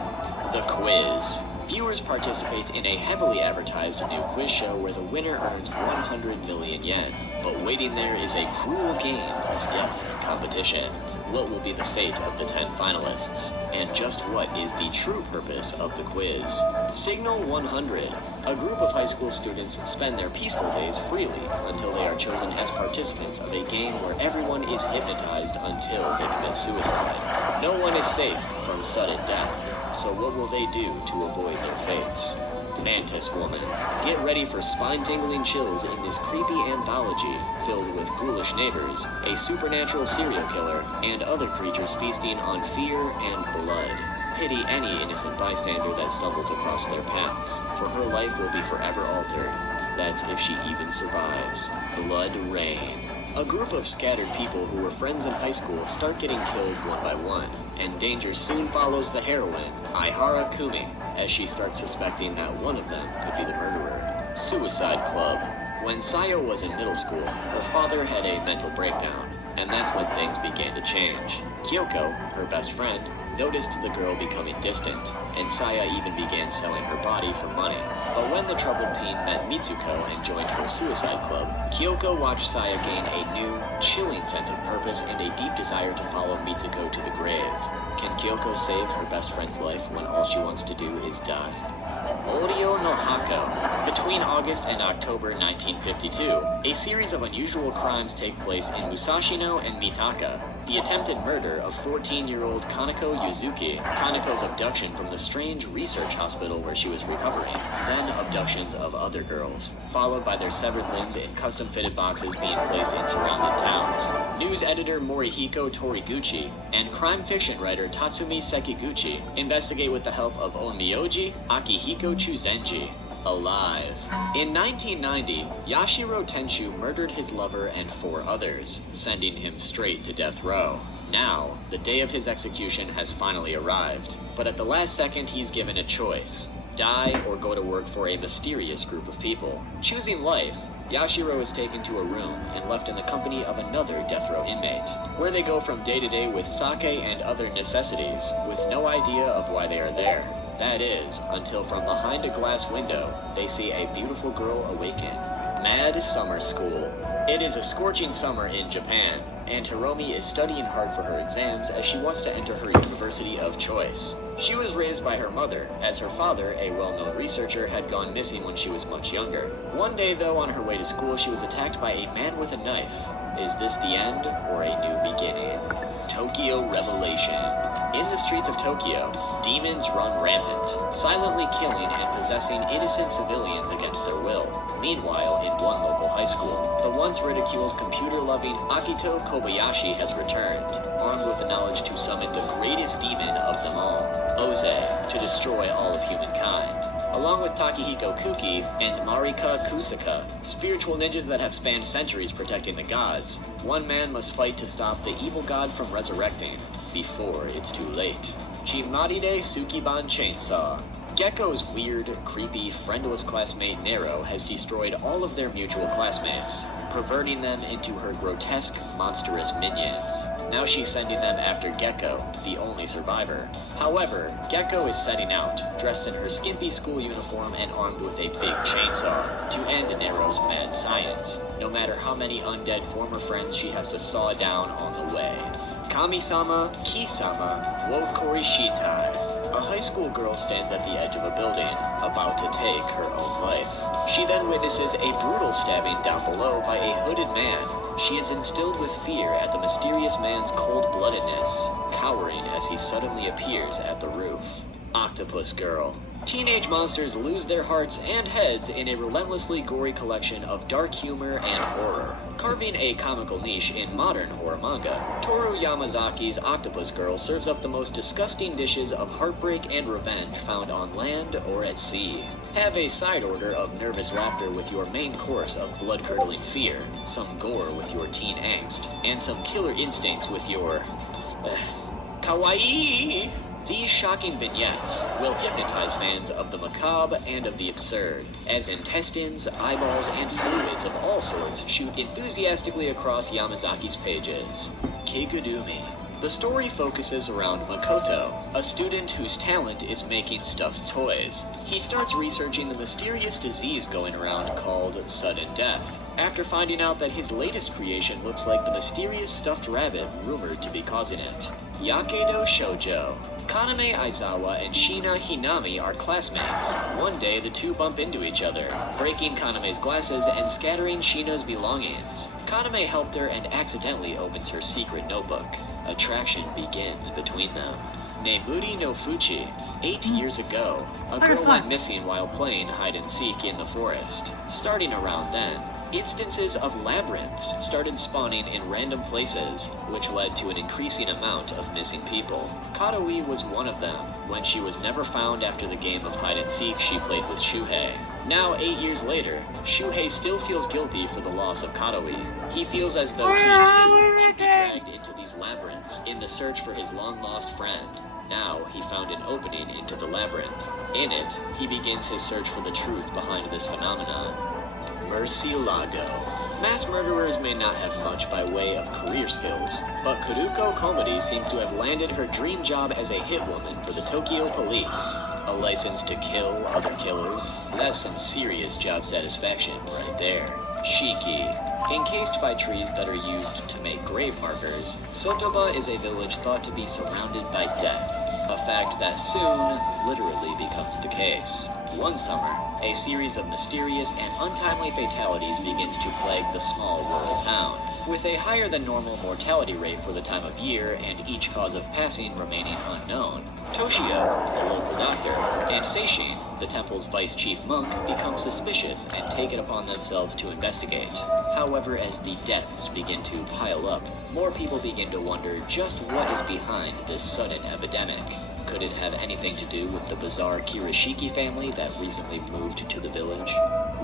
The quiz. Viewers participate in a heavily advertised new quiz show where the winner earns 100 million yen. But waiting there is a cruel game of death and competition. What will be the fate of the 10 finalists? And just what is the true purpose of the quiz? Signal 100. A group of high school students spend their peaceful days freely until they are chosen as participants of a game where everyone is hypnotized until they commit suicide. No one is safe from sudden death, so what will they do to avoid their fates? Mantis Woman. Get ready for spine-tingling chills in this creepy anthology filled with ghoulish neighbors, a supernatural serial killer, and other creatures feasting on fear and blood. Pity any innocent bystander that stumbles across their paths, for her life will be forever altered. That's if she even survives. Blood Rain. A group of scattered people who were friends in high school start getting killed one by one, and danger soon follows the heroine, Aihara Kumi, as she starts suspecting that one of them could be the murderer. Suicide Club. When Sayo was in middle school, her father had a mental breakdown, and that's when things began to change. Kyoko, her best friend, noticed the girl becoming distant, and Saya even began selling her body for money. But when the troubled teen met Mitsuko and joined her suicide club, Kyoko watched Saya gain a new, chilling sense of purpose and a deep desire to follow Mitsuko to the grave. Can Kyoko save her best friend's life when all she wants to do is die? Orio no Hako. Between August and October 1952, a series of unusual crimes take place in Musashino and Mitaka. The attempted murder of 14-year-old Kaneko Yuzuki, Kaneko's abduction from the strange research hospital where she was recovering, then abductions of other girls, followed by their severed limbs in custom-fitted boxes being placed in surrounding towns. News editor Morihiko Toriguchi and crime fiction writer Tatsumi Sekiguchi investigate with the help of Onmyoji Akihiko Chuzenji. Alive. In 1990, Yashiro Tenchu murdered his lover and 4 others, sending him straight to death row. Now, the day of his execution has finally arrived, but at the last second he's given a choice: die or go to work for a mysterious group of people. Choosing life, Yashiro is taken to a room and left in the company of another death row inmate, where they go from day to day with sake and other necessities, with no idea of why they are there. That is, until from behind a glass window, they see a beautiful girl awaken. Mad Summer School. It is a scorching summer in Japan, and Hiromi is studying hard for her exams as she wants to enter her university of choice. She was raised by her mother, as her father, a well-known researcher, had gone missing when she was much younger. One day, though, on her way to school, she was attacked by a man with a knife. Is this the end, or a new beginning? Tokyo Revelation. In the streets of Tokyo, demons run rampant, silently killing and possessing innocent civilians against their will. Meanwhile, in one local high school, the once ridiculed computer-loving Akito Kobayashi has returned, armed with the knowledge to summon the greatest demon of them all, Oze, to destroy all of humankind. Along with Takehiko Kuki and Marika Kusaka, spiritual ninjas that have spanned centuries protecting the gods, one man must fight to stop the evil god from resurrecting, before it's too late. Chimaride Sukiban Chainsaw. Gecko's weird, creepy, friendless classmate Nero has destroyed all of their mutual classmates, perverting them into her grotesque, monstrous minions. Now she's sending them after Gecko, the only survivor. However, Gecko is setting out, dressed in her skimpy school uniform and armed with a big chainsaw, to end Nero's mad science, no matter how many undead former friends she has to saw down on the way. Kami-sama, Kisama, wo Korishitai. A high school girl stands at the edge of a building, about to take her own life. She then witnesses a brutal stabbing down below by a hooded man. She is instilled with fear at the mysterious man's cold-bloodedness, cowering as he suddenly appears at the roof. Octopus Girl. Teenage monsters lose their hearts and heads in a relentlessly gory collection of dark humor and horror. Carving a comical niche in modern horror manga, Toru Yamazaki's Octopus Girl serves up the most disgusting dishes of heartbreak and revenge found on land or at sea. Have a side order of nervous laughter with your main course of blood-curdling fear, some gore with your teen angst, and some killer instincts with your... kawaii! These shocking vignettes will hypnotize fans of the macabre and of the absurd, as intestines, eyeballs, and fluids of all sorts shoot enthusiastically across Yamazaki's pages. Kigurumi. The story focuses around Makoto, a student whose talent is making stuffed toys. He starts researching the mysterious disease going around called sudden death, after finding out that his latest creation looks like the mysterious stuffed rabbit rumored to be causing it. Yakedo Shoujo. Kaname Aizawa and Shina Hinami are classmates. One day, the two bump into each other, breaking Kaname's glasses and scattering Shina's belongings. Kaname helped her and accidentally opens her secret notebook. Attraction begins between them. Nemuri no Fuchi. 8 years ago, a girl went missing while playing hide-and-seek in the forest. Starting around then, instances of labyrinths started spawning in random places, which led to an increasing amount of missing people. Kataoi was one of them, when she was never found after the game of hide-and-seek she played with Shuhei. Now, 8 years later, Shuhei still feels guilty for the loss of Kataoi. He feels as though he too should be dragged into these labyrinths in the search for his long-lost friend. Now, he found an opening into the labyrinth. In it, he begins his search for the truth behind this phenomenon. Murcielago. Mass murderers may not have much by way of career skills, but Kuruko Komedi seems to have landed her dream job as a hitwoman for the Tokyo police. A license to kill other killers? That's some serious job satisfaction right there. Shiki. encased by trees that are used to make grave markers. Sotoba is a village thought to be surrounded by death, a fact that soon literally becomes the case. One summer, a series of mysterious and untimely fatalities begins to plague the small rural town, with a higher than normal mortality rate for the time of year and each cause of passing remaining unknown. Toshio, the local doctor, and Seishin, the temple's vice chief monk, become suspicious and take it upon themselves to investigate. However, as the deaths begin to pile up, more people begin to wonder just what is behind this sudden epidemic. Could it have anything to do with the bizarre Kirishiki family that recently moved to the village?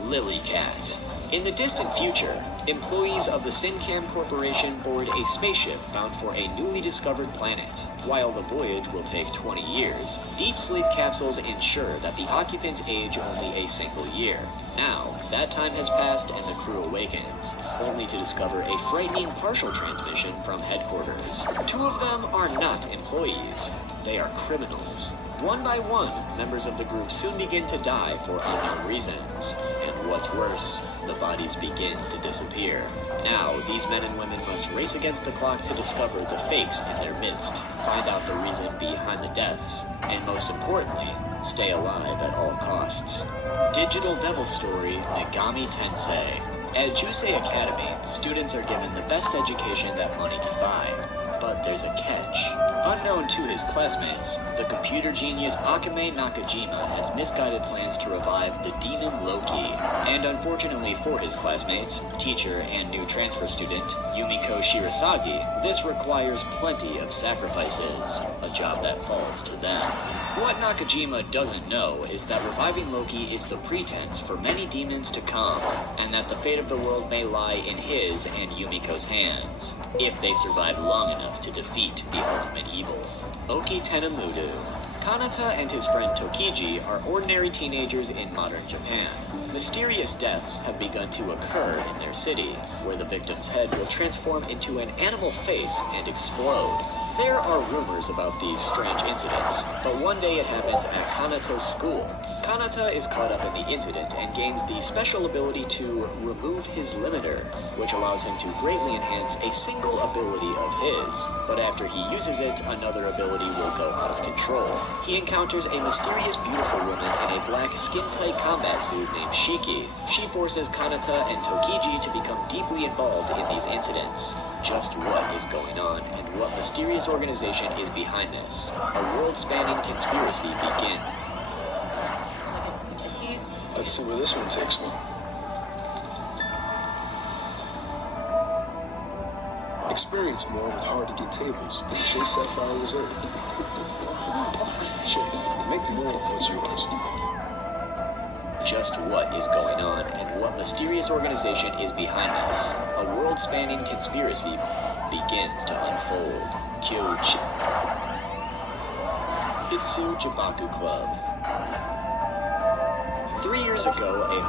Lily Cat. In the distant future, employees of the Sincam Corporation board a spaceship bound for a newly discovered planet. While the voyage will take 20 years, deep sleep capsules ensure that the occupants age only a single year. Now, that time has passed and the crew awakens, only to discover a frightening partial transmission from headquarters. Two of them are not employees. They are criminals. One by one, members of the group soon begin to die for unknown reasons. And what's worse, the bodies begin to disappear. Now, these men and women must race against the clock to discover the fakes in their midst, find out the reason behind the deaths, and most importantly, stay alive at all costs. Digital Devil Story Megami Tensei. At Jusei Academy, students are given the best education that money can buy. But there's a catch. Unknown to his classmates, the computer genius Akame Nakajima has misguided plans to revive the demon Loki. And unfortunately for his classmates, teacher, and new transfer student, Yumiko Shirasagi, this requires plenty of sacrifices, a job that falls to them. What Nakajima doesn't know is that reviving Loki is the pretense for many demons to come, and that the fate of the world may lie in his and Yumiko's hands, if they survive long enough to defeat the ultimate evil. Oki Tenamudu. Kanata and his friend Tokiji are ordinary teenagers in modern Japan. Mysterious deaths have begun to occur in their city, where the victim's head will transform into an animal face and explode. There are rumors about these strange incidents, but one day it happens at Kanata's school. Kanata is caught up in the incident and gains the special ability to remove his limiter, which allows him to greatly enhance a single ability of his. But after he uses it, another ability will go out of control. He encounters a mysterious beautiful woman in a black skin-tight combat suit named Shiki. She forces Kanata and Tokiji to become deeply involved in these incidents. Just what is going on, and what mysterious organization is behind this? A world-spanning conspiracy begins. Let's see where this one takes me. Experience more with hard-to-get tables from Chase Sapphire Reserve. Chase, make more of what's yours. Just what is going on, and what mysterious organization is behind this? A world-spanning conspiracy begins to unfold. Kyochi. Itsu Jibaku Club. 3 years ago, a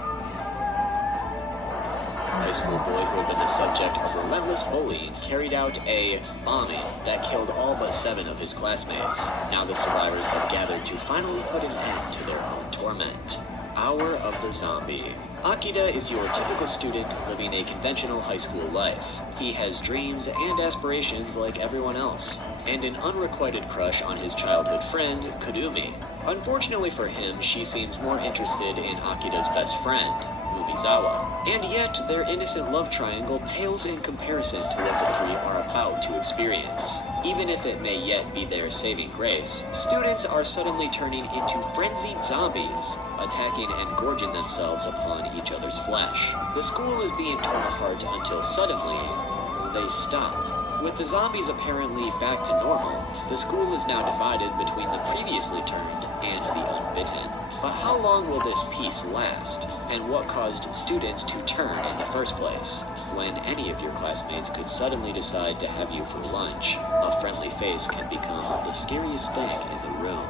high school boy who had been the subject of relentless bullying carried out a bombing that killed all but 7 of his classmates. Now the survivors have gathered to finally put an end to their own torment. Hour of the Zombie. Akira is your typical student living a conventional high school life. He has dreams and aspirations like everyone else, and an unrequited crush on his childhood friend, Kurumi. Unfortunately for him, she seems more interested in Akira's best friend, Mumizawa. And yet, their innocent love triangle pales in comparison to what the three are about to experience. Even if it may yet be their saving grace, students are suddenly turning into frenzied zombies, attacking and gorging themselves upon each other's flesh. The school is being torn apart until suddenly, they stop. With the zombies apparently back to normal, the school is now divided between the previously turned and the unbitten. But how long will this peace last? And what caused students to turn in the first place? When any of your classmates could suddenly decide to have you for lunch, a friendly face can become the scariest thing in the room.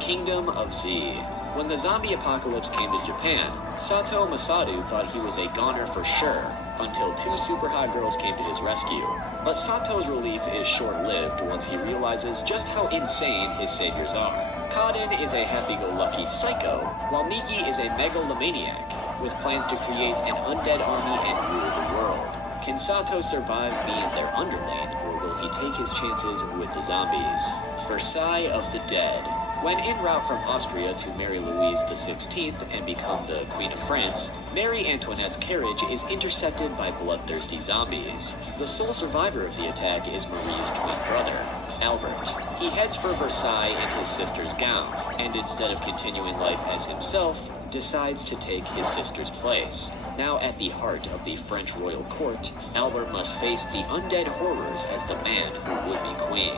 Kingdom of Z. When the zombie apocalypse came to Japan, Sato Masaru thought he was a goner for sure, until 2 super hot girls came to his rescue. But Sato's relief is short-lived once he realizes just how insane his saviors are. Kaden is a happy-go-lucky psycho, while Miki is a megalomaniac, with plans to create an undead army and rule the world. Can Sato survive being their underling, or will he take his chances with the zombies? Versailles of the Dead. When en route from Austria to marry Louise XVI and become the Queen of France, Marie Antoinette's carriage is intercepted by bloodthirsty zombies. The sole survivor of the attack is Marie's twin brother, Albert. He heads for Versailles in his sister's gown, and instead of continuing life as himself, decides to take his sister's place. Now at the heart of the French royal court, Albert must face the undead horrors as the man who would be queen.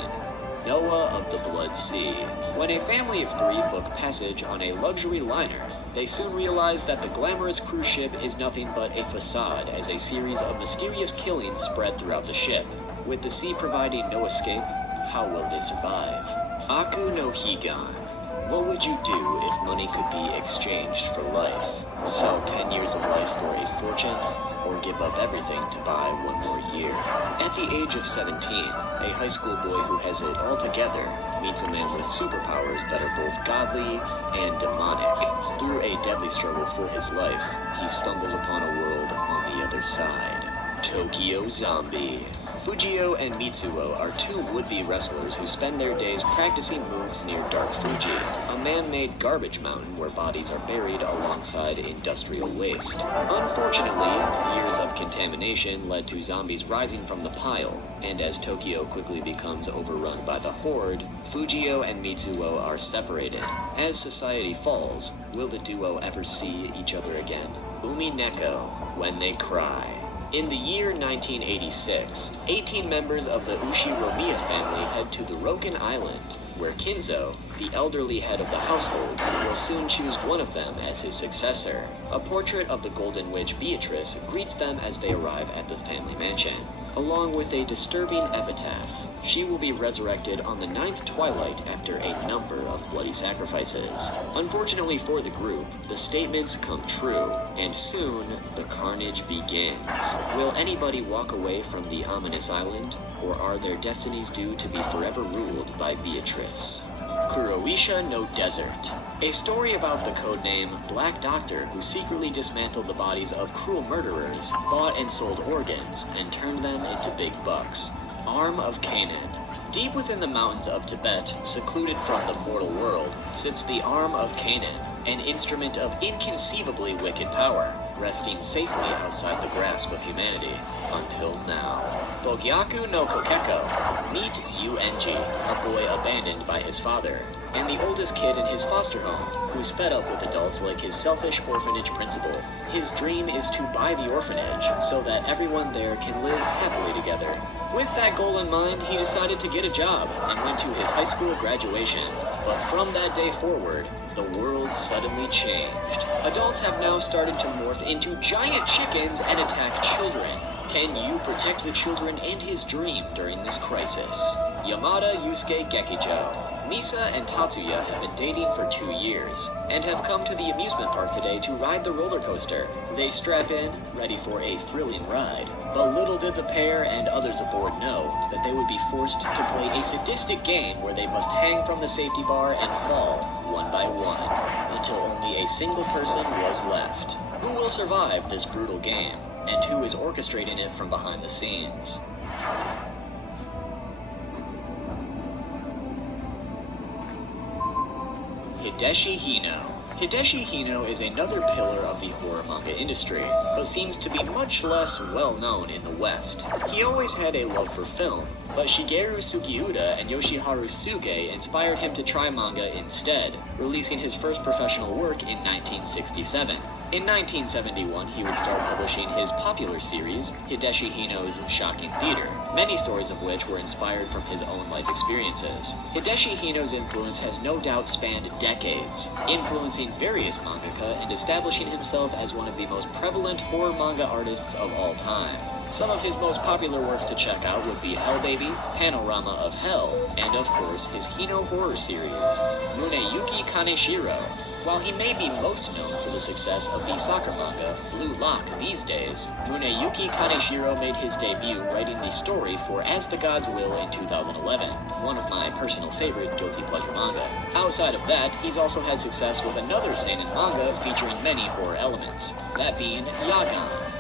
Noah of the Blood Sea. When a family of 3 book passage on a luxury liner, they soon realize that the glamorous cruise ship is nothing but a facade as a series of mysterious killings spread throughout the ship. With the sea providing no escape, how will they survive? Aku no Higan. What would you do if money could be exchanged for life? Sell 10 years of life for a fortune, or give up everything to buy 1 more year? At the age of 17, a high school boy who has it all together meets a man with superpowers that are both godly and demonic. Through a deadly struggle for his life, he stumbles upon a world on the other side. Tokyo Zombie. Fujio and Mitsuo are 2 would-be wrestlers who spend their days practicing moves near Dark Fuji, a man-made garbage mountain where bodies are buried alongside industrial waste. Unfortunately, years of contamination led to zombies rising from the pile, and as Tokyo quickly becomes overrun by the horde, Fujio and Mitsuo are separated. As society falls, will the duo ever see each other again? Umi Neko, When They Cry. In the year 1986, 18 members of the Ushiromiya family head to the Roken Island, where Kinzo, the elderly head of the household, will soon choose one of them as his successor. A portrait of the Golden Witch Beatrice greets them as they arrive at the family mansion, along with a disturbing epitaph. She will be resurrected on the 9th twilight after a number of bloody sacrifices. Unfortunately for the group, the statements come true, and soon the carnage begins. Will anybody walk away from the ominous island, or are their destinies due to be forever ruled by Beatrice? Kuroisha no Desert. A story about the codename Black Doctor who secretly dismantled the bodies of cruel murderers, bought and sold organs, and turned them into big bucks. Arm of Canaan. Deep within the mountains of Tibet, secluded from the mortal world, sits the Arm of Canaan, an instrument of inconceivably wicked power, resting safely outside the grasp of humanity, until now. Bogyaku no Kokeko. Meet UNG, a boy abandoned by his father, and the oldest kid in his foster home, who's fed up with adults like his selfish orphanage principal. His dream is to buy the orphanage, so that everyone there can live happily together. With that goal in mind, he decided to get a job, and went to his high school graduation. But from that day forward, the world suddenly changed. Adults have now started to morph into giant chickens and attack children. Can you protect the children and his dream during this crisis? Yamada Yusuke Gekijo. Misa and Tatsuya have been dating for 2 years, and have come to the amusement park today to ride the roller coaster. They strap in, ready for a thrilling ride. But little did the pair and others aboard know that they would be forced to play a sadistic game where they must hang from the safety bar and fall, one by one, until only a single person was left. Who will survive this brutal game, and who is orchestrating it from behind the scenes? Hideshi Hino. Hideshi Hino is another pillar of the horror manga industry, but seems to be much less well known in the West. He always had a love for film, but Shigeru Sugiura and Yoshiharu Suge inspired him to try manga instead, releasing his first professional work in 1967. In 1971, he would start publishing his popular series, Hideshi Hino's Shocking Theater, many stories of which were inspired from his own life experiences. Hideshi Hino's influence has no doubt spanned decades, influencing various mangaka and establishing himself as one of the most prevalent horror manga artists of all time. Some of his most popular works to check out would be Hell Baby, Panorama of Hell, and of course his Hino horror series, Muneyuki Kaneshiro. While he may be most known for the success of the soccer manga Blue Lock these days, Muneyuki Kaneshiro made his debut writing the story for As the Gods Will in 2011, one of my personal favorite guilty pleasure manga. Outside of that, he's also had success with another seinen manga featuring many horror elements, that being Yagan.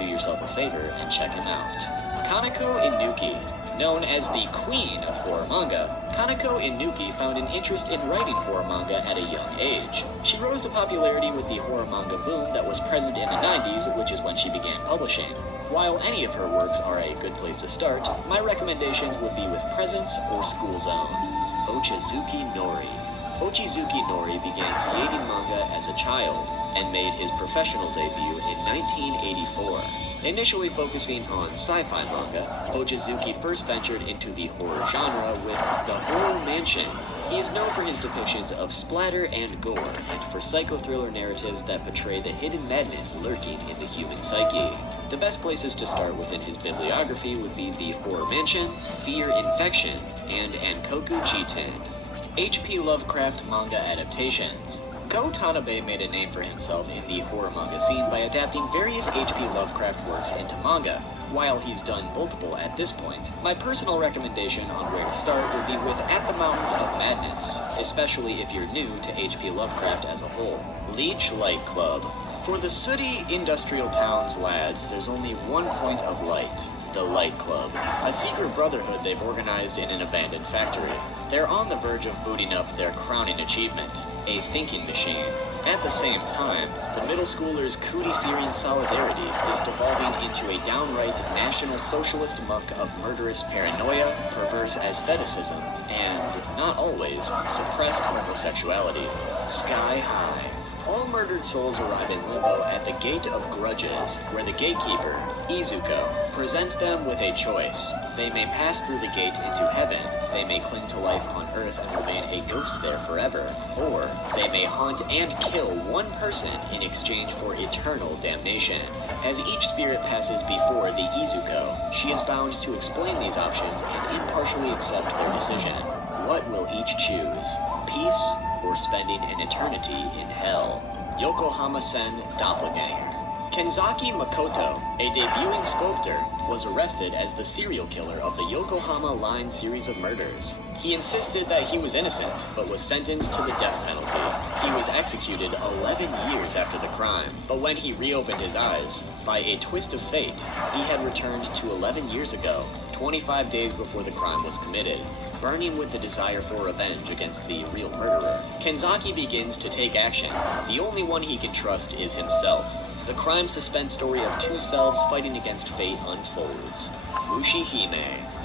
do yourself a favor and check him out. Kaneko Inuki. Known as the Queen of Horror Manga, Kaneko Inuki found an interest in writing horror manga at a young age. She rose to popularity with the horror manga boom that was present in the 90s, which is when she began publishing. While any of her works are a good place to start, my recommendations would be with Presents or School Zone. Ochizuki Nori. Ochizuki Nori began creating manga as a child and made his professional debut in 1984. Initially focusing on sci-fi manga, Ochizuki first ventured into the horror genre with The Horror Mansion. He is known for his depictions of splatter and gore, and for psychothriller narratives that portray the hidden madness lurking in the human psyche. The best places to start within his bibliography would be The Horror Mansion, Fear Infection, and Ankoku Jiten. H.P. Lovecraft manga adaptations. Go Tanabe made a name for himself in the horror manga scene by adapting various H.P. Lovecraft works into manga. While he's done multiple at this point, my personal recommendation on where to start would be with At the Mountains of Madness, especially if you're new to H.P. Lovecraft as a whole. Leech Light Club. For the sooty industrial town's lads, there's only one point of light. The Light Club, a secret brotherhood they've organized in an abandoned factory. They're on the verge of booting up their crowning achievement, a thinking machine. At the same time, the middle schoolers' cootie-fearing solidarity is devolving into a downright National Socialist muck of murderous paranoia, perverse aestheticism, and, not always, suppressed homosexuality. Sky High. All murdered souls arrive in limbo at the Gate of Grudges, where the gatekeeper, Izuko, presents them with a choice. They may pass through the gate into heaven, they may cling to life on earth and remain a ghost there forever, or they may haunt and kill one person in exchange for eternal damnation. As each spirit passes before the Izuko, she is bound to explain these options and impartially accept their decision. What will each choose? Peace or spending an eternity in hell? Yokohama-sen Doppelganger. Kenzaki Makoto, a debuting sculptor, was arrested as the serial killer of the Yokohama Line series of murders. He insisted that he was innocent, but was sentenced to the death penalty. He was executed 11 years after the crime, but when he reopened his eyes, by a twist of fate, he had returned to 11 years ago, 25 days before the crime was committed. Burning with the desire for revenge against the real murderer, Kenzaki begins to take action. The only one he can trust is himself. The crime suspense story of two selves fighting against fate unfolds. Mushihime,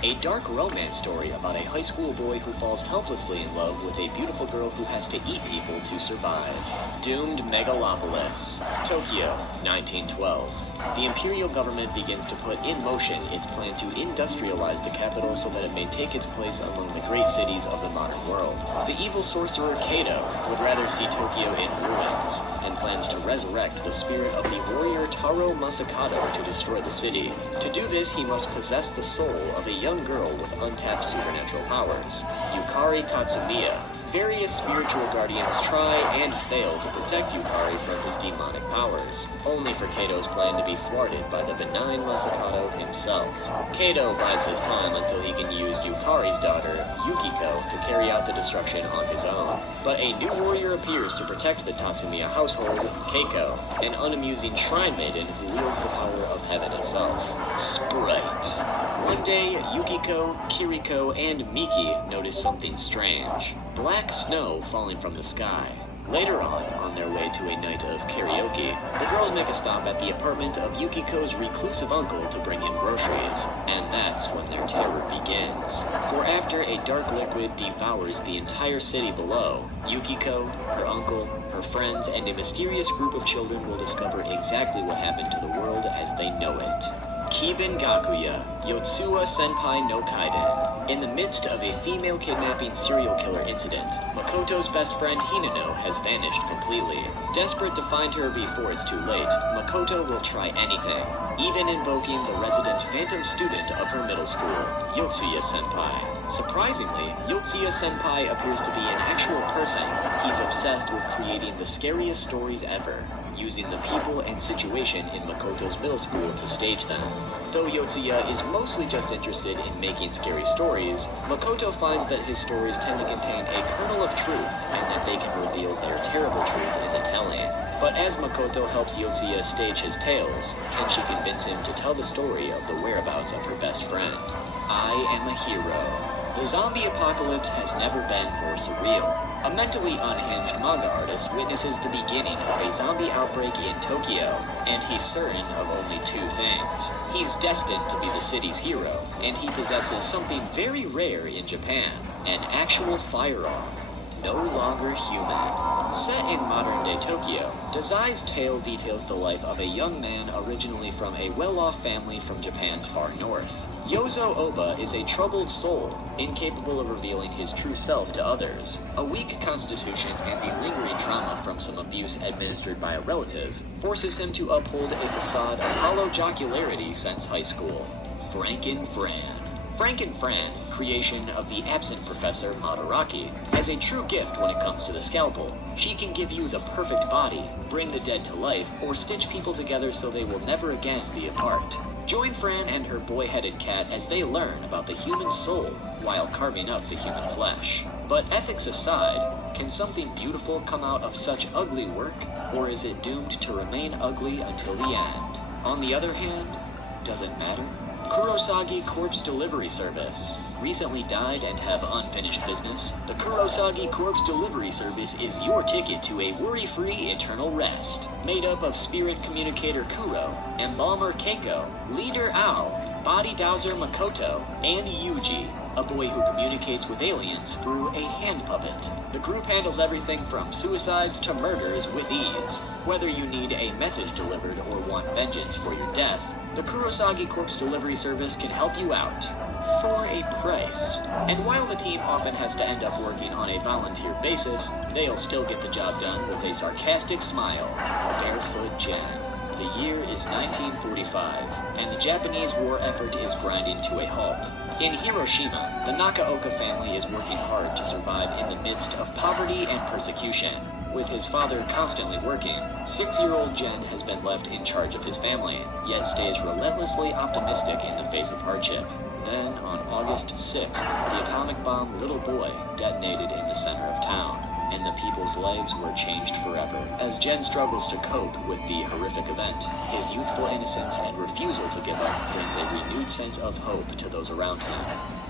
a dark romance story about a high school boy who falls helplessly in love with a beautiful girl who has to eat people to survive. Doomed Megalopolis, Tokyo, 1912. The imperial government begins to put in motion its plan to industrialize the capital so that it may take its place among the great cities of the modern world. The evil sorcerer Kato would rather see Tokyo in ruins, and plans to resurrect the spirit of the warrior Taro Masakato to destroy the city. To do this, he must possess the soul of a young girl with untapped supernatural powers, Yukari Tatsumiya. Various spiritual guardians try and fail to protect Yukari from his demonic powers, only for Kato's plan to be thwarted by the benign Masakato himself. Kato bides his time until he can use Yukari's daughter, Yukiko, to carry out the destruction on his own. But a new warrior appears to protect the Tatsumiya household, Keiko, an unamusing shrine maiden who wields the power of heaven itself. Sprite. One day, Yukiko, Kiriko, and Miki notice something strange. Black snow falling from the sky. Later on their way to a night of karaoke, the girls make a stop at the apartment of Yukiko's reclusive uncle to bring him groceries, and that's when their terror begins. For after a dark liquid devours the entire city below, Yukiko, her uncle, her friends, and a mysterious group of children will discover exactly what happened to the world as they know it. Kiben Gakuya, Yotsuya Senpai no Kaiden. In the midst of a female kidnapping serial killer incident, Makoto's best friend Hinano has vanished completely. Desperate to find her before it's too late, Makoto will try anything, even invoking the resident phantom student of her middle school, Yotsuya Senpai. Surprisingly, Yotsuya Senpai appears to be an actual person. He's obsessed with creating the scariest stories ever, using the people and situation in Makoto's middle school to stage them. Though Yotsuya is mostly just interested in making scary stories, Makoto finds that his stories tend to contain a kernel of truth, and that they can reveal their terrible truth in the telling. But as Makoto helps Yotsuya stage his tales, can she convince him to tell the story of the whereabouts of her best friend? I am a hero. The zombie apocalypse has never been more surreal. A mentally unhinged manga artist witnesses the beginning of a zombie outbreak in Tokyo, and he's certain of only two things. He's destined to be the city's hero, and he possesses something very rare in Japan, an actual firearm. No longer human. Set in modern-day Tokyo, Dazai's tale details the life of a young man originally from a well-off family from Japan's far north. Yozo Oba is a troubled soul, incapable of revealing his true self to others. A weak constitution and the lingering trauma from some abuse administered by a relative forces him to uphold a facade of hollow jocularity since high school. Frankenfran, creation of the absent Professor Madaraki, has a true gift when it comes to the scalpel. She can give you the perfect body, bring the dead to life, or stitch people together so they will never again be apart. Join Fran and her boy-headed cat as they learn about the human soul while carving up the human flesh. But ethics aside, can something beautiful come out of such ugly work, or is it doomed to remain ugly until the end? On the other hand, does it matter? Kurosagi Corpse Delivery Service. Recently died and have unfinished business? The Kurosagi Corpse Delivery Service is your ticket to a worry-free eternal rest. Made up of spirit communicator Kuro, embalmer Keiko, leader Ao, body dowser Makoto, and Yuji, a boy who communicates with aliens through a hand puppet. The group handles everything from suicides to murders with ease. Whether you need a message delivered or want vengeance for your death, the Kurosagi Corpse Delivery Service can help you out. For a price. And while the team often has to end up working on a volunteer basis, they'll still get the job done with a sarcastic smile. Barefoot Jen. The year is 1945, and the Japanese war effort is grinding to a halt. In Hiroshima, the Nakaoka family is working hard to survive in the midst of poverty and persecution. With his father constantly working, 6-year-old Jen has been left in charge of his family, yet stays relentlessly optimistic in the face of hardship. Then, on August 6th, the atomic bomb Little Boy detonated in the center of town, and the people's lives were changed forever. As Jen struggles to cope with the horrific event, his youthful innocence and refusal to give up brings a renewed sense of hope to those around him.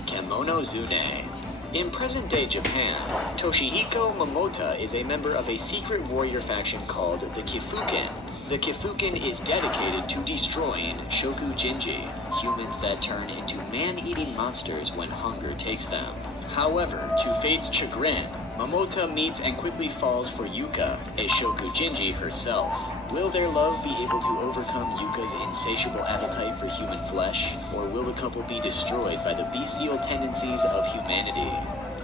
Kemono Zune. In present-day Japan, Toshihiko Momota is a member of a secret warrior faction called the Kifuken. The Kifuken is dedicated to destroying Shokujinji, humans that turn into man-eating monsters when hunger takes them. However, to fate's chagrin, Momota meets and quickly falls for Yuka, a Shokujinji herself. Will their love be able to overcome Yuka's insatiable appetite for human flesh, or will the couple be destroyed by the bestial tendencies of humanity?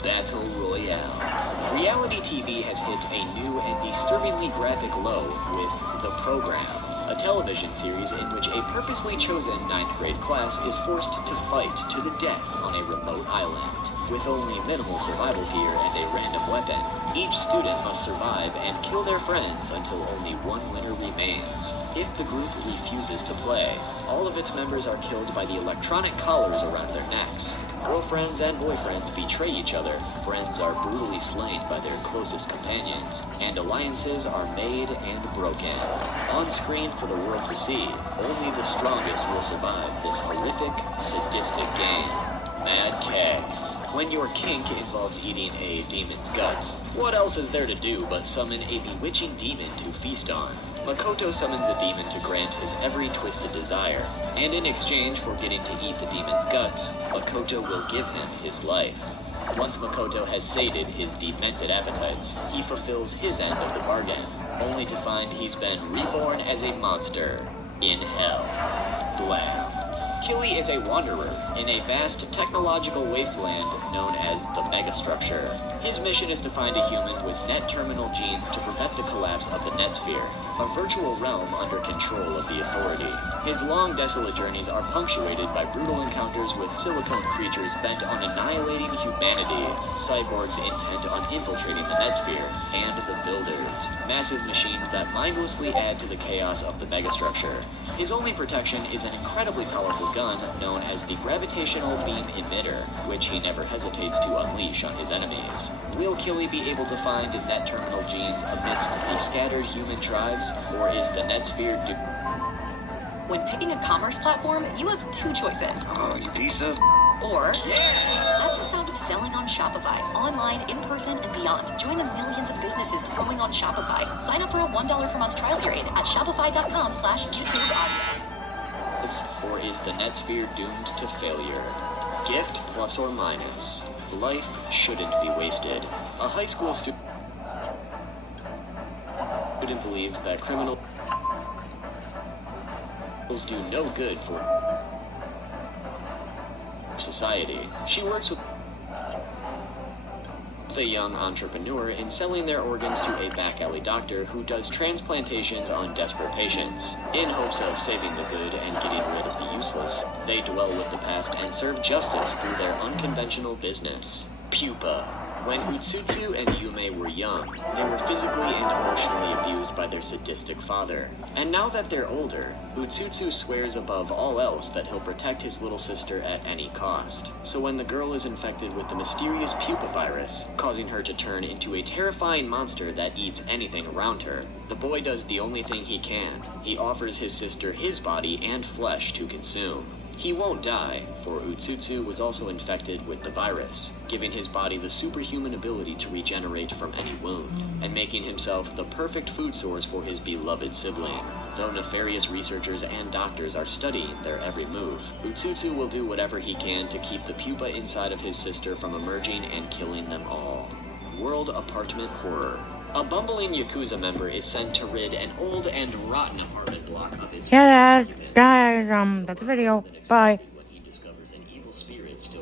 Battle Royale. Reality TV has hit a new and disturbingly graphic low with The Program, a television series in which a purposely chosen 9th grade class is forced to fight to the death on a remote island. With only minimal survival gear and a random weapon, each student must survive and kill their friends until only one winner remains. If the group refuses to play, all of its members are killed by the electronic collars around their necks. Girlfriends and boyfriends betray each other, friends are brutally slain by their closest companions, and alliances are made and broken. On screen for the world to see, only the strongest will survive this horrific, sadistic game. Mad K. When your kink involves eating a demon's guts, what else is there to do but summon a bewitching demon to feast on? Makoto summons a demon to grant his every twisted desire, and in exchange for getting to eat the demon's guts, Makoto will give him his life. Once Makoto has sated his demented appetites, he fulfills his end of the bargain, only to find he's been reborn as a monster in hell. Blam. Killy is a wanderer in a vast technological wasteland known as the Megastructure. His mission is to find a human with net terminal genes to prevent the collapse of the net sphere. a virtual realm under control of the authority. His long, desolate journeys are punctuated by brutal encounters with silicone creatures bent on annihilating humanity, cyborgs intent on infiltrating the Netsphere, and the Builders, massive machines that mindlessly add to the chaos of the megastructure. His only protection is an incredibly powerful gun known as the Gravitational Beam Emitter, which he never hesitates to unleash on his enemies. Will Killy be able to find net terminal genes amidst the scattered human tribes, or is the Netsphere When picking a commerce platform, you have two choices. Pizza? Or, that's the sound of selling on Shopify, online, in person, and beyond. Join the millions of businesses growing on Shopify. Sign up for a $1 per month trial period at shopify.com/YouTube audio. or is the Netsphere doomed to failure? Gift plus or minus. Life shouldn't be wasted. A high school student believes that criminals do no good for society. She works with a young entrepreneur in selling their organs to a back alley doctor who does transplantations on desperate patients. In hopes of saving the good and getting rid of the useless, they dwell with the past and serve justice through their unconventional business. Pupa. When Utsutsu and Yume were young, they were physically and emotionally abused by their sadistic father. And now that they're older, Utsutsu swears above all else that he'll protect his little sister at any cost. So when the girl is infected with the mysterious pupa virus, causing her to turn into a terrifying monster that eats anything around her, the boy does the only thing he can. He offers his sister his body and flesh to consume. He won't die, for Utsutsu was also infected with the virus, giving his body the superhuman ability to regenerate from any wound, and making himself the perfect food source for his beloved sibling. Though nefarious researchers and doctors are studying their every move, Utsutsu will do whatever he can to keep the pupa inside of his sister from emerging and killing them all. World Apartment Horror. A bumbling Yakuza member is sent to rid an old and rotten apartment block of its Yeah, guys, that's the video. Bye.